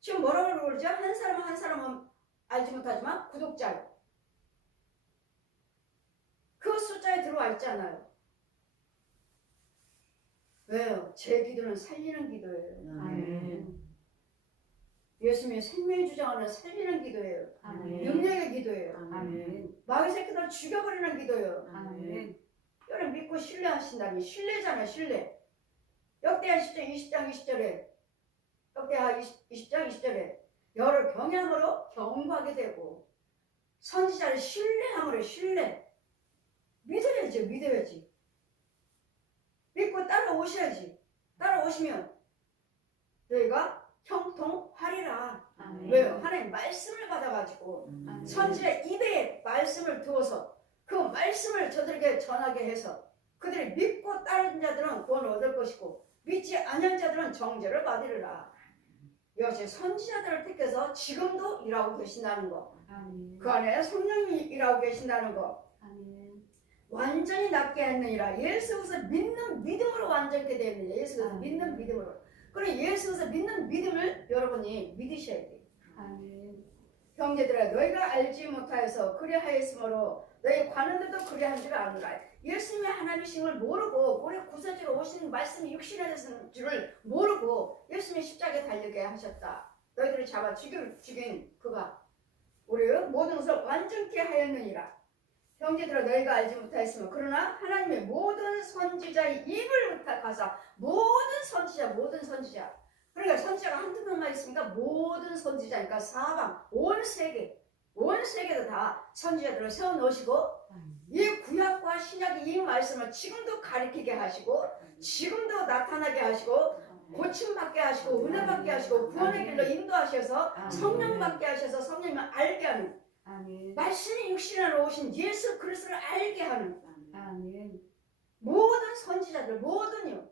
지금 뭐라고 그러죠? 한 사람은 알지 못하지만 구독자요. 그 숫자에 들어와 있잖아요. 왜요? 제 기도는 살리는 기도예요. 아멘. 예수님의 생명의 주장하는 살리는 기도예요. 아멘. 능력의 기도예요. 아멘. 마귀 새끼들을 죽여버리는 기도예요. 아멘. 여러분 믿고 신뢰하신다니 신뢰잖아요. 신뢰. 역대하 20장 20절에 역대하 20장 20절에 여를 경외함으로 경고하게 되고 선지자를 신뢰함으로 신뢰. 믿어야지. 믿고 따라오셔야지. 따라오시면 너희가 형통하리라. 아멘. 왜요? 하나님 말씀을 받아가지고 아멘. 선지자 입에 말씀을 두어서 그 말씀을 저들에게 전하게 해서 그들이 믿고 따르는 자들은 구원을 얻을 것이고 믿지 않은 자들은 정죄를 받으리라. 이것이 선지자들을 택해서 지금도 일하고 계신다는 거. 아멘. 그 안에 성령이 일하고 계신다는 거. 아멘. 완전히 낫게 했느니라. 예수께서 믿는 믿음으로 완전케 되었느니라. 예수께서 믿는 믿음으로. 그럼 예수께서 믿는 믿음을 여러분이 믿으셔야 돼요. 아멘. 형제들아 너희가 알지 못하여서 그리하였으므로 너희 관원들도 그리한 줄 아노라. 예수님의 하나님이신 걸 모르고 우리 구세주로 오신 말씀이 육신에 대해서는 줄을 모르고 예수님의 십자가에 달리게 하셨다. 너희들을 잡아 죽인 그가 우리의 모든 것을 완전케 하였느니라. 형제들아 너희가 알지 못하였으며 그러나 하나님의 모든 선지자의 입을 부탁하사 모든 선지자 그러니까 선지자가 한두 명만 있으니까 모든 선지자니까 사방 온 세계도 다 선지자들을 세워놓으시고 이 구약과 신약의 이 말씀을 지금도 가리키게 하시고 지금도 나타나게 하시고 고침받게 하시고 은혜 받게 하시고 구원의 길로 인도하셔서 성령 받게 하셔서 성령님을 알게 하는 아멘. 말씀이 육신으로 오신 예수 그리스도를 알게 하는 아멘. 모든 선지자들 모든요.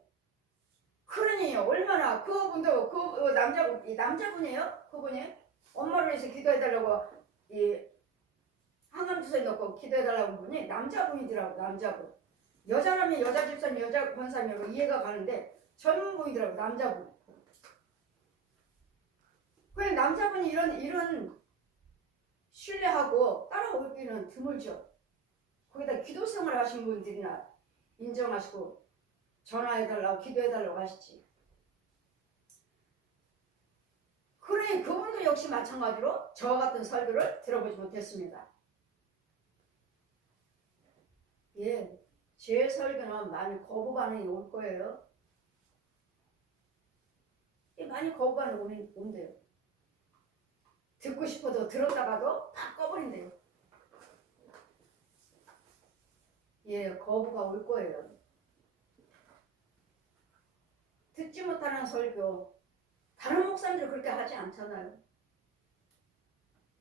그러니요 얼마나 그분도 그 남자분이에요. 그분이 엄마를 위해서 기도해달라고 이 항암 주사에 넣고 기도해달라고 분이 남자분이더라고. 남자분. 여자라면 여자 집사님 여자 권사님이라고 이해가 가는데 젊은 분이더라고. 남자분. 그래 남자분이 이런 신뢰하고 따라오기는 드물죠. 거기다 기도 생활 하신 분들이나 인정하시고 전화해달라고 기도해달라고 하시지. 그러니 그분도 역시 마찬가지로 저와 같은 설교를 들어보지 못했습니다. 예, 제 설교는 많이 거부 반응이 올 거예요. 많이 거부 반응이 온대요. 듣고 싶어도 들었다가도 다 꺼버린대요. 예, 거부가 올 거예요. 듣지 못하는 설교, 다른 목사님들 그렇게 하지 않잖아요.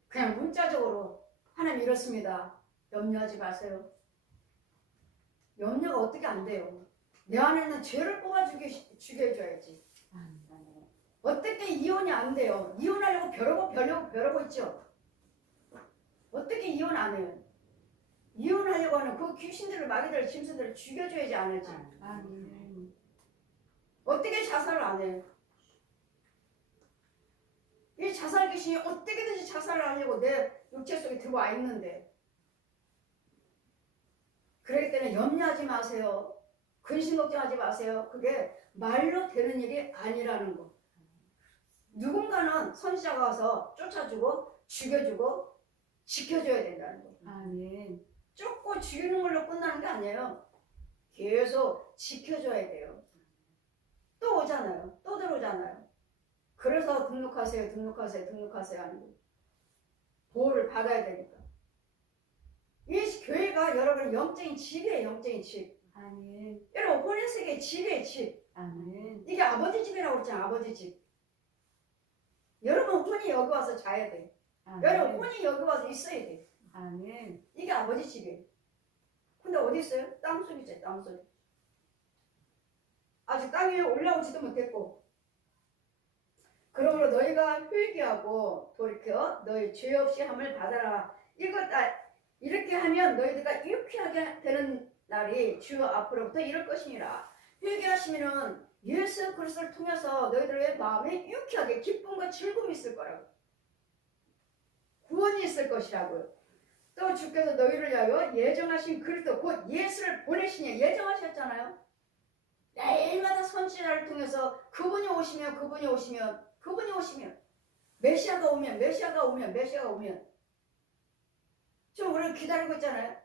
그냥 문자적으로 하나님 이렇습니다. 염려하지 마세요. 염려가 어떻게 안 돼요? 내 안에는 죄를 뽑아 죽여줘야지. 어떻게 이혼이 안 돼요? 이혼하려고 벼르고 있죠? 어떻게 이혼 안 해요? 이혼하려고 하는 그 귀신들을 마귀들을 짐승들을 죽여줘야지 안 하지. 아멘. 어떻게 자살을 안 해요? 이 자살 귀신이 어떻게든지 자살을 하려고 내 육체 속에 들어와 있는데 그렇기 때문에 염려하지 마세요. 근심 걱정하지 마세요. 그게 말로 되는 일이 아니라는 거. 누군가는 선지자가 와서 쫓아주고 죽여주고 지켜줘야 된다는 거. 아멘. 쫓고 죽이는 걸로 끝나는 게 아니에요. 계속 지켜줘야 돼요. 또 오잖아요. 또 들어오잖아요. 그래서 등록하세요 하는 거. 보호를 받아야 되니까. 이 교회가 여러분 영적인 집이에요. 영적인 집. 아멘. 여러분 혼의 세계 집이에요 집. 아멘. 이게 아버지 집이라고 그랬잖아 아버지 집. 여러분 혼이 여기 와서 자야 돼. 여러분 아멘. 혼이 여기 와서 있어야 돼. 아멘. 이게 아버지 집이에요. 근데 어디 있어요? 땅속이지 땅속. 아직 땅 위에 올라오지도 못했고. 그러므로 너희가 회개하고 돌이켜 너희 죄 없이 함을 받아라. 이렇게 하면 너희들과 유쾌하게 되는 날이 주 앞으로부터 이럴 것이니라. 회개하시면은 예수 그리스도를 통해서 너희들의 마음에 유쾌하게 기쁨과 즐거움이 있을 거라고. 구원이 있을 것이라고요. 또 주께서 너희를 위하여 예정하신 그리스도 곧 예수를 보내시니 예정하셨잖아요. 매일마다 선지자를 통해서 그분이 오시면 메시아가 오면 좀 우리를 기다리고 있잖아요.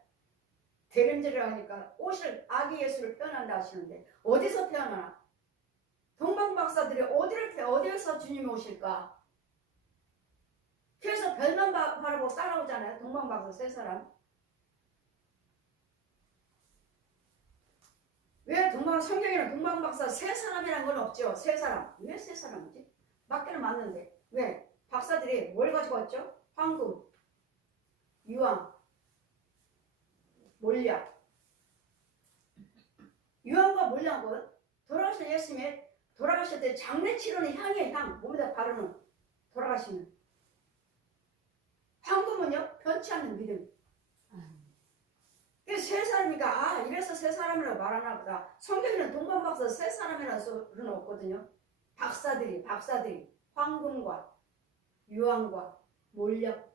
대림절이라 하니까 오실 아기 예수를 태어난다 하시는데 어디서 태어나나? 동방박사들이 어디에서 주님이 오실까? 그래서 별만 바라보고 따라오잖아요. 동방박사 세 사람. 왜 성경에는 동방박사 세 사람이란 건 없죠. 세 사람. 왜 세 사람이지? 맞기는 맞는데. 왜? 박사들이 뭘 가지고 왔죠? 황금, 유황, 몰약. 유황과 몰약은 돌아가신 예수님의 돌아가실 때 장례 치르는 향이에요. 향. 몸에다 바르는 돌아가시는. 황금은요? 변치 않는 믿음. 세 사람이니까 이래서 세 사람이라고 말하나 보다. 성경에는 동방박사 세 사람이라는 소리는 없거든요. 박사들이 황금과 유황과 몰약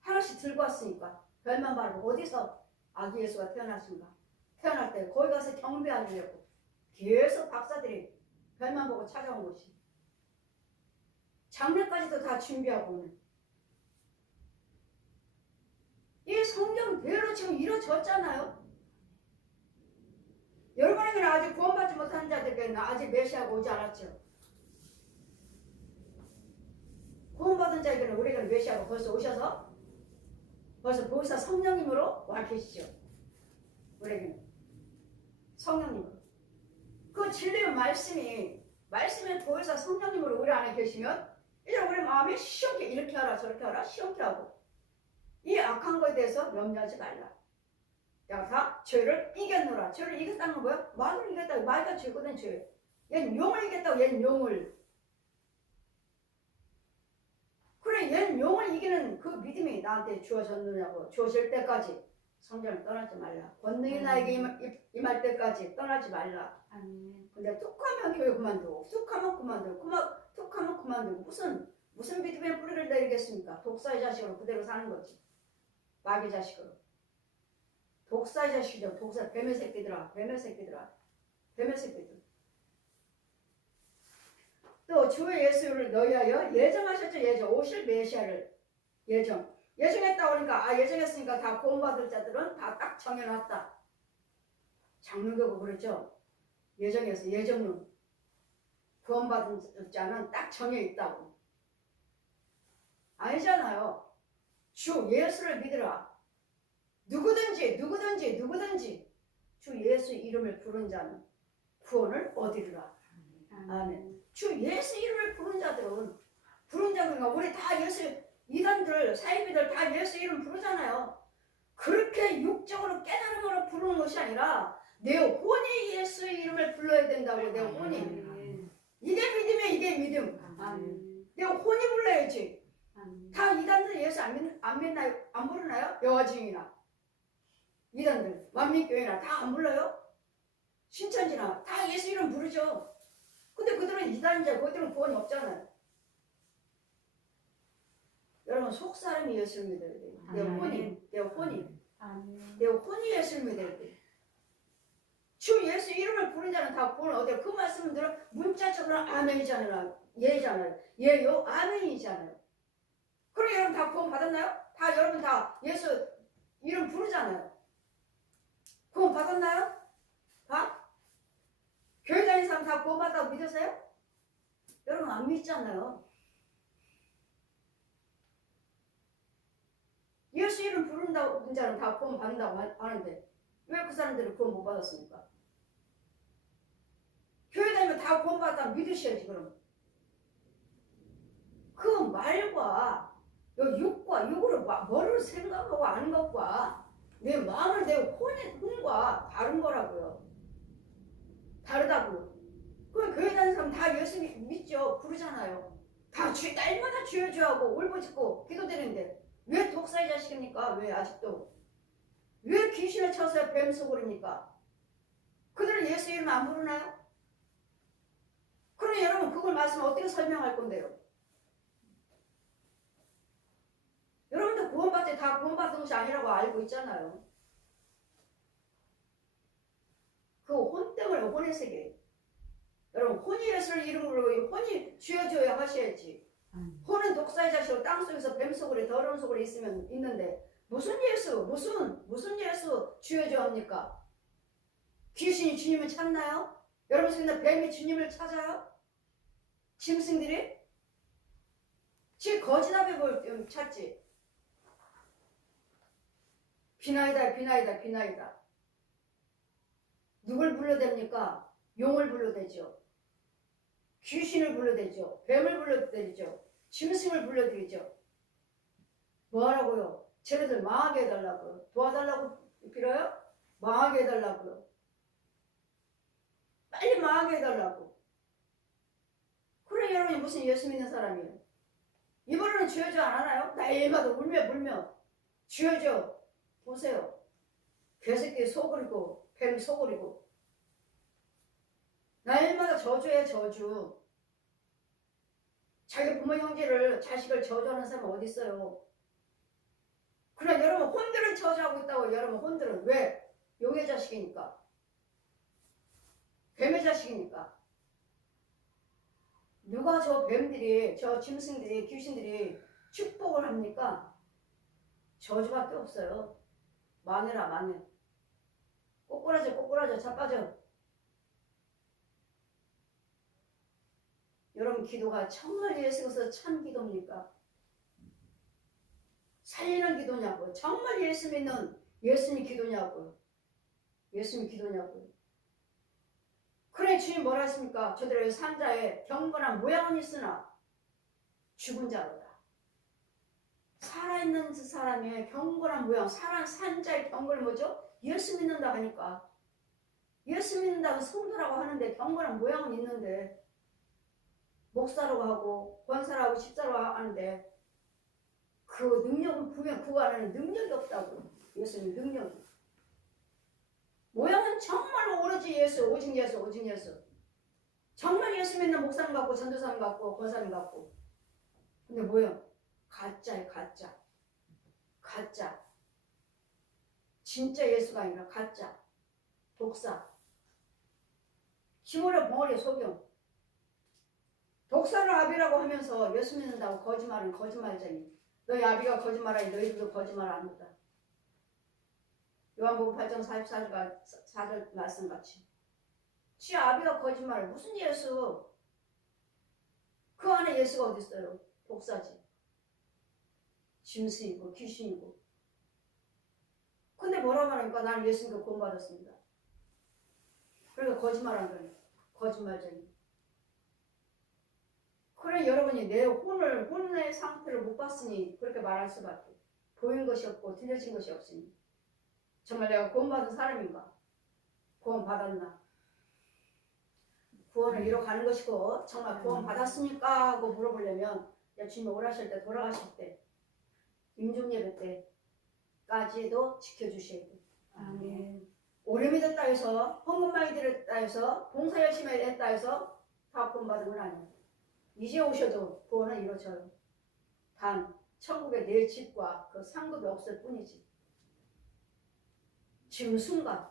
하나씩 들고 왔으니까 별만 바르고 어디서 아기 예수가 태어났습니까? 태어날 때 거기 가서 경배하려고 계속 박사들이 별만 보고 찾아온 것이 장례까지도 다 준비하고 오는 이 성경대로 지금 이루어졌잖아요. 여러분에게는 아직 구원받지 못한 자들에게는 아직 메시아가 오지 않았죠. 구원받은 자에게는 우리에게는 메시아가 벌써 오셔서 벌써 보혜사 성령님으로 와 계시죠. 우리에게는 성령님으로 그 진리의 말씀이 보혜사 성령님으로 우리 안에 계시면 이제 우리 마음이 시원케 이렇게 하라 저렇게 하라 시원케 하고 이 악한 거에 대해서 염려하지 말라. 내가 다 죄를 이겼노라. 죄를 이겼다는 건 뭐야? 마귀를 이겼다고. 마귀가 죄거든 죄. 얘는 용을 이겼다고. 얘는 용을. 그래 얘는 용을 이기는 그 믿음이 나한테 주어졌느냐고. 주어질 때까지 성전을 떠나지 말라. 권능이 나에게 임할 때까지 떠나지 말라. 아멘. 근데 툭하면 교회 그만두고 툭하면 그만두고 무슨 믿음의 뿌리를 내리겠습니까? 독사의 자식으로 그대로 사는 거지. 마귀 자식으로. 독사의 자식이죠. 독사 뱀의 새끼들아. 또 주 예수를 너희하여 예정하셨죠. 예정. 오실 메시아를 예정했다 그러니까 예정했으니까 다 구원받을 자들은 다 딱 정해놨다. 장로교가 그랬죠. 예정론. 구원받은 자는 딱 정해있다고. 아니잖아요. 주 예수를 믿으라. 누구든지 주 예수 이름을 부른 자는 구원을 얻으리라. 아멘. 주 예수 이름을 부른 자들은 우리 다 예수 이단들 사이비들 다 예수 이름 부르잖아요. 그렇게 육적으로 깨달음으로 부르는 것이 아니라 내 혼이 예수 이름을 불러야 된다고. 내 혼이. 이게 믿음이야. 이게 믿음. 내 혼이 불러야지. 다 이단들 예수 안 믿나요? 안 부르나요? 여화증이나 이단들 만민교회나 다 안 불러요? 신천지나 다 예수 이름 부르죠. 근데 그들은 이단자, 그들은 구원이 없잖아요. 여러분 속사람이 예수를 믿어야 돼요. 내 혼이 예수를 믿어야 돼요. 주 예수 이름을 부른 자는 다 구원을 얻어요. 그 말씀은 들어 문자적으로 아멘이잖아요. 예요 아멘이잖아요. 그럼 여러분 다 구원 받았나요? 여러분 다 예수 이름 부르잖아요. 구원 받았나요? 다? 교회 다니는 사람 다 구원 받았다고 믿으세요? 여러분 안 믿잖아요. 예수 이름 부른다고 본 자는 다 구원 받는다고 하는데 왜 그 사람들이 구원 못 받았습니까? 교회 다니면 다 구원 받았다 믿으셔야지 그럼. 그 말과 육과 육으로 뭐를 생각하고 아는 것과 내 마음을 내 혼과 다른 거라고요. 다르다고요. 그 교회 다니는 사람 다 예수 믿죠. 부르잖아요. 다 날마다 주여주하고 울부짖고 기도드리는데 왜 독사의 자식입니까? 왜 아직도? 왜 귀신을 쳐서 뱀 속으립니까? 그들은 예수 이름 안 부르나요? 그러면 여러분 그걸 말씀 어떻게 설명할 건데요? 여러분들 구원받을 때 다 구원받은 것이 아니라고 알고 있잖아요. 그 혼 때문에 혼의 세계. 여러분 혼이 예수를 이름으로 혼이 주여줘야 하셔야지. 혼은 독사의 자식으로 땅속에서 뱀 속으로 더러운 속으로 있는데 무슨 예수 주여줘 합니까? 귀신이 주님을 찾나요? 여러분 속에 뱀이 주님을 찾아요? 짐승들이? 지 거짓답을 찾지. 비나이다. 누굴 불러댑니까? 용을 불러대죠. 귀신을 불러대죠. 뱀을 불러대죠. 짐승을 불러드리죠. 뭐하라고요? 쟤네들 망하게 해달라고요. 도와달라고 빌어요? 망하게 해달라고요. 빨리 망하게 해달라고. 그래 여러분이 무슨 예수 믿는 사람이에요? 이번에는 주여줘 안 하나요? 날마다 울며 불며 주여줘. 보세요. 개새끼 속으리고 뱀 속으리고 날마다 저주해 저주. 자기 부모 형제를 자식을 저주하는 사람은 어디 있어요? 그러나 여러분 혼들은 저주하고 있다고. 여러분 혼들은 왜? 용의 자식이니까. 뱀의 자식이니까. 누가 저 뱀들이 저 짐승들이 귀신들이 축복을 합니까? 저주밖에 없어요. 마늘아 마늘. 꼬꾸라져 자빠져. 여러분 기도가 정말 예수께서 참 기도입니까? 살리는 기도냐고요? 정말 예수 믿는 예수님 기도냐고요? 예수님 기도냐고요? 그래 주님 뭐라 했습니까? 저들의 산자에 경건한 모양은 있으나 죽은 자로다. 살아있는 사람의 경건한 모양, 산자의 경건은 뭐죠? 예수 믿는다 하니까. 예수 믿는다고 성도라고 하는데 경건한 모양은 있는데 목사라고 하고 권사라고 집사라고 하는데 그 능력은 분명 그 안에는 능력이 없다고. 예수님 능력이. 모양은 정말로 오로지 예수, 오직 예수. 정말 예수 믿는 목사님 같고 전도사님 같고 권사님 같고. 근데 모양 가짜예요. 가짜. 진짜 예수가 아니라 가짜. 독사. 시골의 벙어리 소경. 독사를 아비라고 하면서 예수 믿는다고 거짓말은 거짓말쟁이. 너희 아비가 거짓말하니 너희들도 거짓말 안 한다. 요한복음 8장 44절 말씀같이. 지 아비가 거짓말. 무슨 예수? 그 안에 예수가 어디 있어요? 독사지. 짐승이고 귀신이고. 근데 뭐라고 하니까 나는 예수님께 구원받았습니다. 그러니까 거짓말한 거예요. 거짓말쟁이. 그래 여러분이 내 혼의 상태를 못 봤으니 그렇게 말할 수밖에. 보인 것이 없고 들려진 것이 없으니. 정말 내가 구원받은 사람인가? 구원받았나? 구원을 이뤄가는 것이고 정말 구원받았습니까? 하고 물어보려면 주님이 오라실 때 돌아가실 때 임종예배 때까지도 지켜주셔야 돼요. 아멘. 오래 믿었다 해서 헌금 많이 드렸다 해서 봉사 열심히 했다 해서 다 구원받은 건 아니에요. 이제 오셔도 구원은 이루어져요. 단 천국의 내 집과 그 상급이 없을 뿐이지. 지금 순간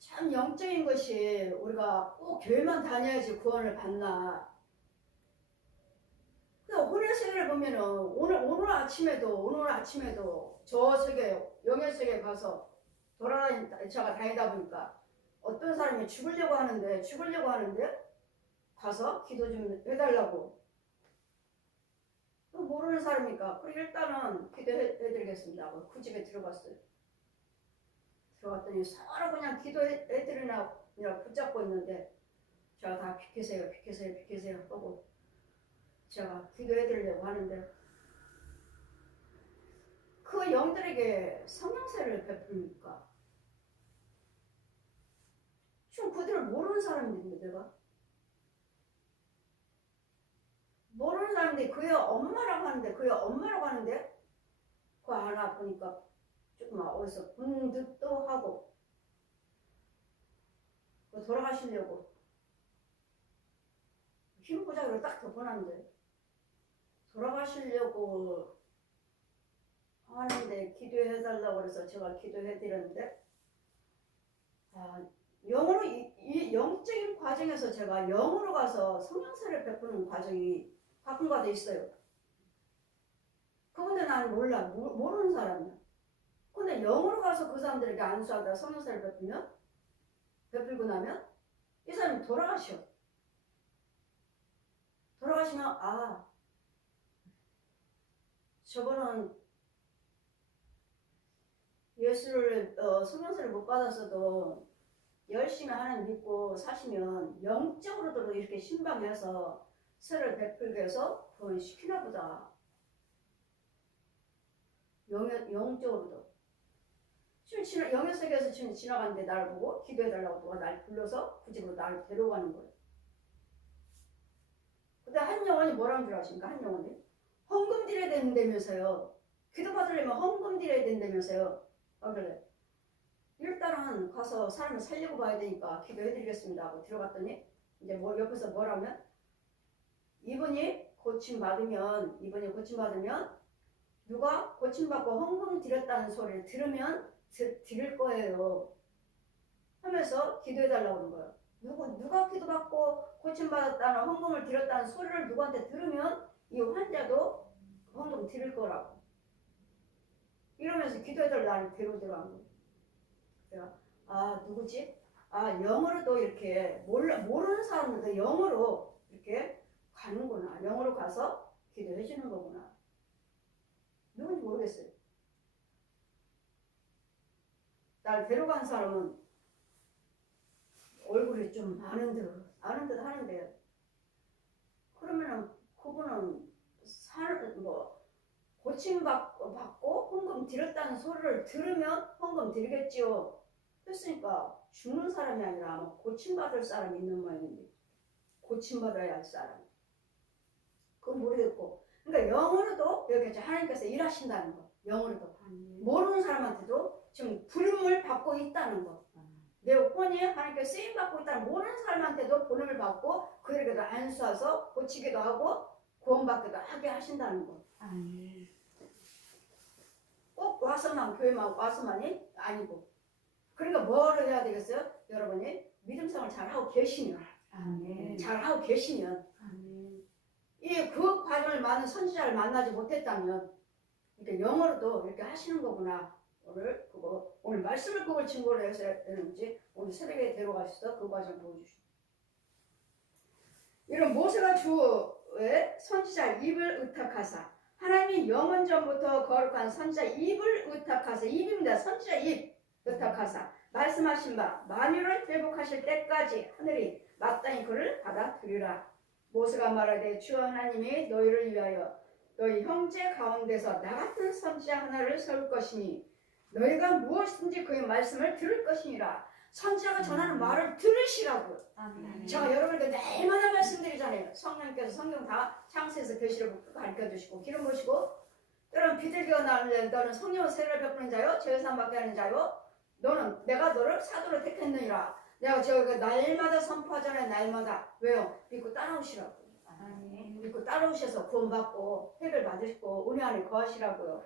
참 영적인 것이 우리가 꼭 교회만 다녀야지 구원을 받나. 혼의 세계를 보면은 오늘 아침에도 저 세계 영의 세계 가서 제가 다니다 보니까 어떤 사람이 죽으려고 하는데 가서 기도 좀 해달라고. 모르는 사람이니까 그래 일단은 기도해드리겠습니다 하고 그 집에 들어갔어요. 들어갔더니 서로 그냥 기도해드리나 그냥 붙잡고 있는데 제가 다 비키세요 비키세요 비키세요 하고 제가 기도해드리려고 하는데 그 영들에게 성령세를 베풀니까 지금 그들을 모르는 사람인데 내가 모르는 사람인데 그의 엄마라고 하는데 그 하나 보니까 조금 어디서 본 듯도 하고 돌아가시려고 힘보자기를 딱 덮어놨는데 돌아가시려고 하는데 기도해달라고 그래서 제가 기도해드렸는데 영으로 이 영적인 과정에서 제가 영으로 가서 성령세를 베푸는 과정이 가끔가다 있어요. 그런데 나는 몰라 모르는 사람이야. 근데 영으로 가서 그 사람들에게 안수하다 성령세를 베풀고 나면 이 사람이 돌아가셔. 돌아가시면 저거는 예수를 성령세를 못 받았어도 열심히 하나님 믿고 사시면 영적으로도 이렇게 신방해서 세를 베풀게 해서 구원시키나 보다. 영적으로도. 지금 영의 세계에서 지금 지나가는데 나를 보고 기도해달라고 누가 날 불러서 그 집으로 나를 데려가는 거예요. 근데 한 영혼이 뭐라는 줄 아십니까? 한 영혼이 헌금 드려야 된다면서요. 기도 받으려면 헌금 드려야 된다면서요. 그래. 일단은 가서 사람을 살리고 봐야 되니까 기도해드리겠습니다 하고 들어갔더니 이제 옆에서 뭐라면 이분이 고침받으면 누가 고침받고 헌금 드렸다는 소리를 들으면 드릴 거예요 하면서 기도해달라고 하는 거예요. 누가 기도받고 고침받았다는 헌금을 드렸다는 소리를 누구한테 들으면 이 환자도 헌금 드릴 거라고 이러면서 기도해달라고 나를 데려오더라는 거예요. 제가 누구지? 영어로도 이렇게 모르는 사람들도 영어로 이렇게 가는구나. 영어로 가서 기도해 주는 거구나. 누군지 모르겠어요. 날 데려간 사람은 얼굴이 좀 아는 듯 하는데 그러면은 그분은 고침받고 헌금 드렸다는 소리를 들으면 헌금 드리겠지요. 했으니까 죽는 사람이 아니라 아마 고침받을 사람이 있는 모양인데 고침받아야 할 사람. 그건 모르겠고. 그러니까 영어로도 여기 하나님께서 일하신다는 거. 영어로도. 모르는 사람한테도 지금 부름을 받고 있다는 거. 내 혼이 하나님께 쓰임받고 있다는 모르는 사람한테도 부름을 받고 그에게도 안수하서 고치기도 하고 구원받기도 하게 하신다는 거. 꼭 교회만 와서만이 아니고. 그러니까 뭐를 해야 되겠어요? 여러분이 믿음생활 잘하고 계시면 잘하고 계시면 그 과정을 많은 선지자를 만나지 못했다면 이렇게 영어로도 이렇게 하시는 거구나. 오늘 말씀을 그걸 증거로 해서 되는지 오늘 새벽에 데려가셔서 그 과정 보여주시오. 이런 모세가 주의 선지자 입을 의탁하사 하나님이 영원 전부터 거룩한 선지자 입을 의탁하사 입입니다. 선지자 입 의탁하사 말씀하신 바 만유를 회복하실 때까지 하늘이 마땅히 그를 받아들이라. 모세가 말하되 주여 하나님이 너희를 위하여 너희 형제 가운데서 나 같은 선지자 하나를 세울 것이니 너희가 무엇이든지 그의 말씀을 들을 것이니라. 선지자가 전하는 말을 들으시라고요. 제가 여러분께 날마다 말씀드리잖아요. 성령께서 성경 다 창세에서 계시를 가르쳐주시고 기름 부으시고 여러분 비둘기가 나는데 너는 성령의 세례를 베푸는 자요 죄사함 받게 하는 자요 내가 너를 사도로 택했느니라. 내가 저희가 날마다 선포하잖아요. 날마다. 왜요? 믿고 따라오시라고. 믿고 따라오셔서 구원받고 획을 받으시고 은혜 안에 거하시라고요.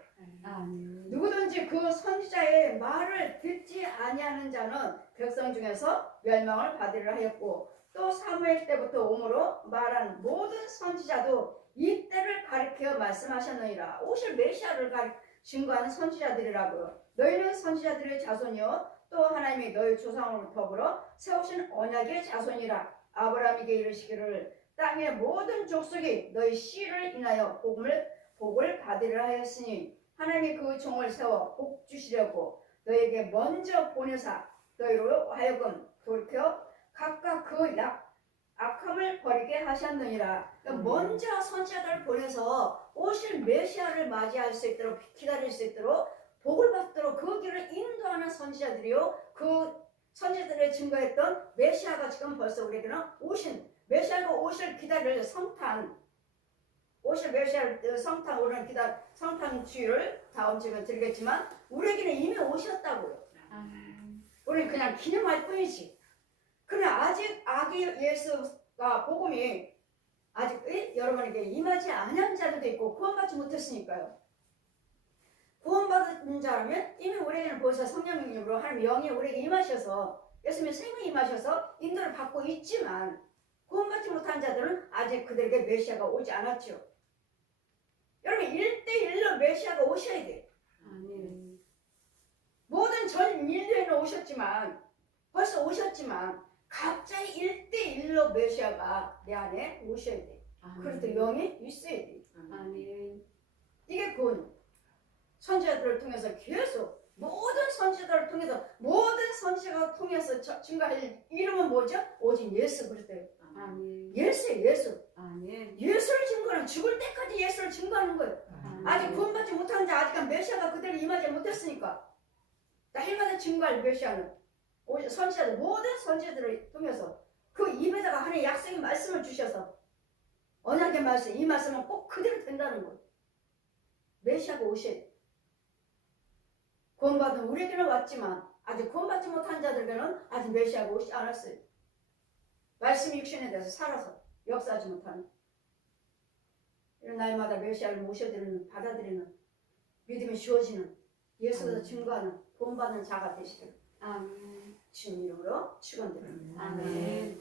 누구든지 그 선지자의 말을 듣지 아니하는 자는 백성 중에서 멸망을 받으리라 하였고 또 사무엘 때부터 오므로 말한 모든 선지자도 이 때를 가리켜 말씀하셨느니라. 오실 메시아를 증거하는 선지자들이라고요. 너희는 선지자들의 자손이요 또 하나님이 너희 조상으로 더불어 세우신 언약의 자손이라. 아브라함에게 이르시기를 땅의 모든 족속이 너희 씨를 인하여 복을 받으리라 하였으니 하나님이 그 종을 세워 복 주시려고 너에게 먼저 보내사 너희로 하여금 돌이켜 각각 그 악함을 버리게 하셨느니라. 그러니까 먼저 선지자들을 보내서 오실 메시아를 맞이할 수 있도록 기다릴 수 있도록 복을 받도록 그 길을 인도하는 선지자들이요. 그 선지자들의 증거했던 메시아가 지금 벌써 우리에게는 오신 메시아가 오실 기다릴 성탄 오실 메시아를 성탄 오는 기다 성탄 주일을 다음 주에 드리겠지만 우리에게는 이미 오셨다고요. 아멘. 우리는 그냥 기념할 뿐이지. 그러나 아직 아기 예수가 복음이 아직 여러분에게 임하지 않은 자들도 있고 구원받지 못했으니까요. 구원받은 자라면 이미 우리에게는 벌써 성령 능력으로 하나님 영이 우리에게 임하셔서 예수님의 생명이 임하셔서 인도를 받고 있지만 구원받지 못한 자들은 아직 그들에게 메시아가 오지 않았죠. 여러분 1대1로 메시아가 오셔야 돼. 아멘. 모든 전 인류에는 오셨지만 벌써 오셨지만 각자의 1대1로 메시아가 내 안에 오셔야 돼. 그래서 영이 있어야 돼. 아멘. 이게 군 선지자들을 통해서 계속 모든 선지자들을 통해서 모든 선지자가 통해서 증거할 이름은 뭐죠? 오직 예수 그리스도예요. 아멘. 예수예요. 예수. 아멘. 예수를 증거하는 죽을 때까지 예수를 증거하는 거예요. 아직 구원받지 못한 자 아직은 메시아가 그대로 임하지 못했으니까 날마다 증거할 메시아는 선지자들 모든 선지자들을 통해서 그 입에다가 하나의 약속의 말씀을 주셔서 언약의 말씀 이 말씀은 꼭 그대로 된다는 거예요. 메시아가 오셔야 돼. 구원받은 우리에게는 왔지만 아직 구원받지 못한 자들에게는 아직 메시아가 오지 않았어요. 말씀이 육신에 대해서 살아서 역사하지 못하는 이런 날마다 메시아를 모셔드리는 받아들이는 믿음이 주어지는 예수를 증거하는 구원받는 자가 되시길 아멘. 주님 이름으로 축원드립니다. 아멘.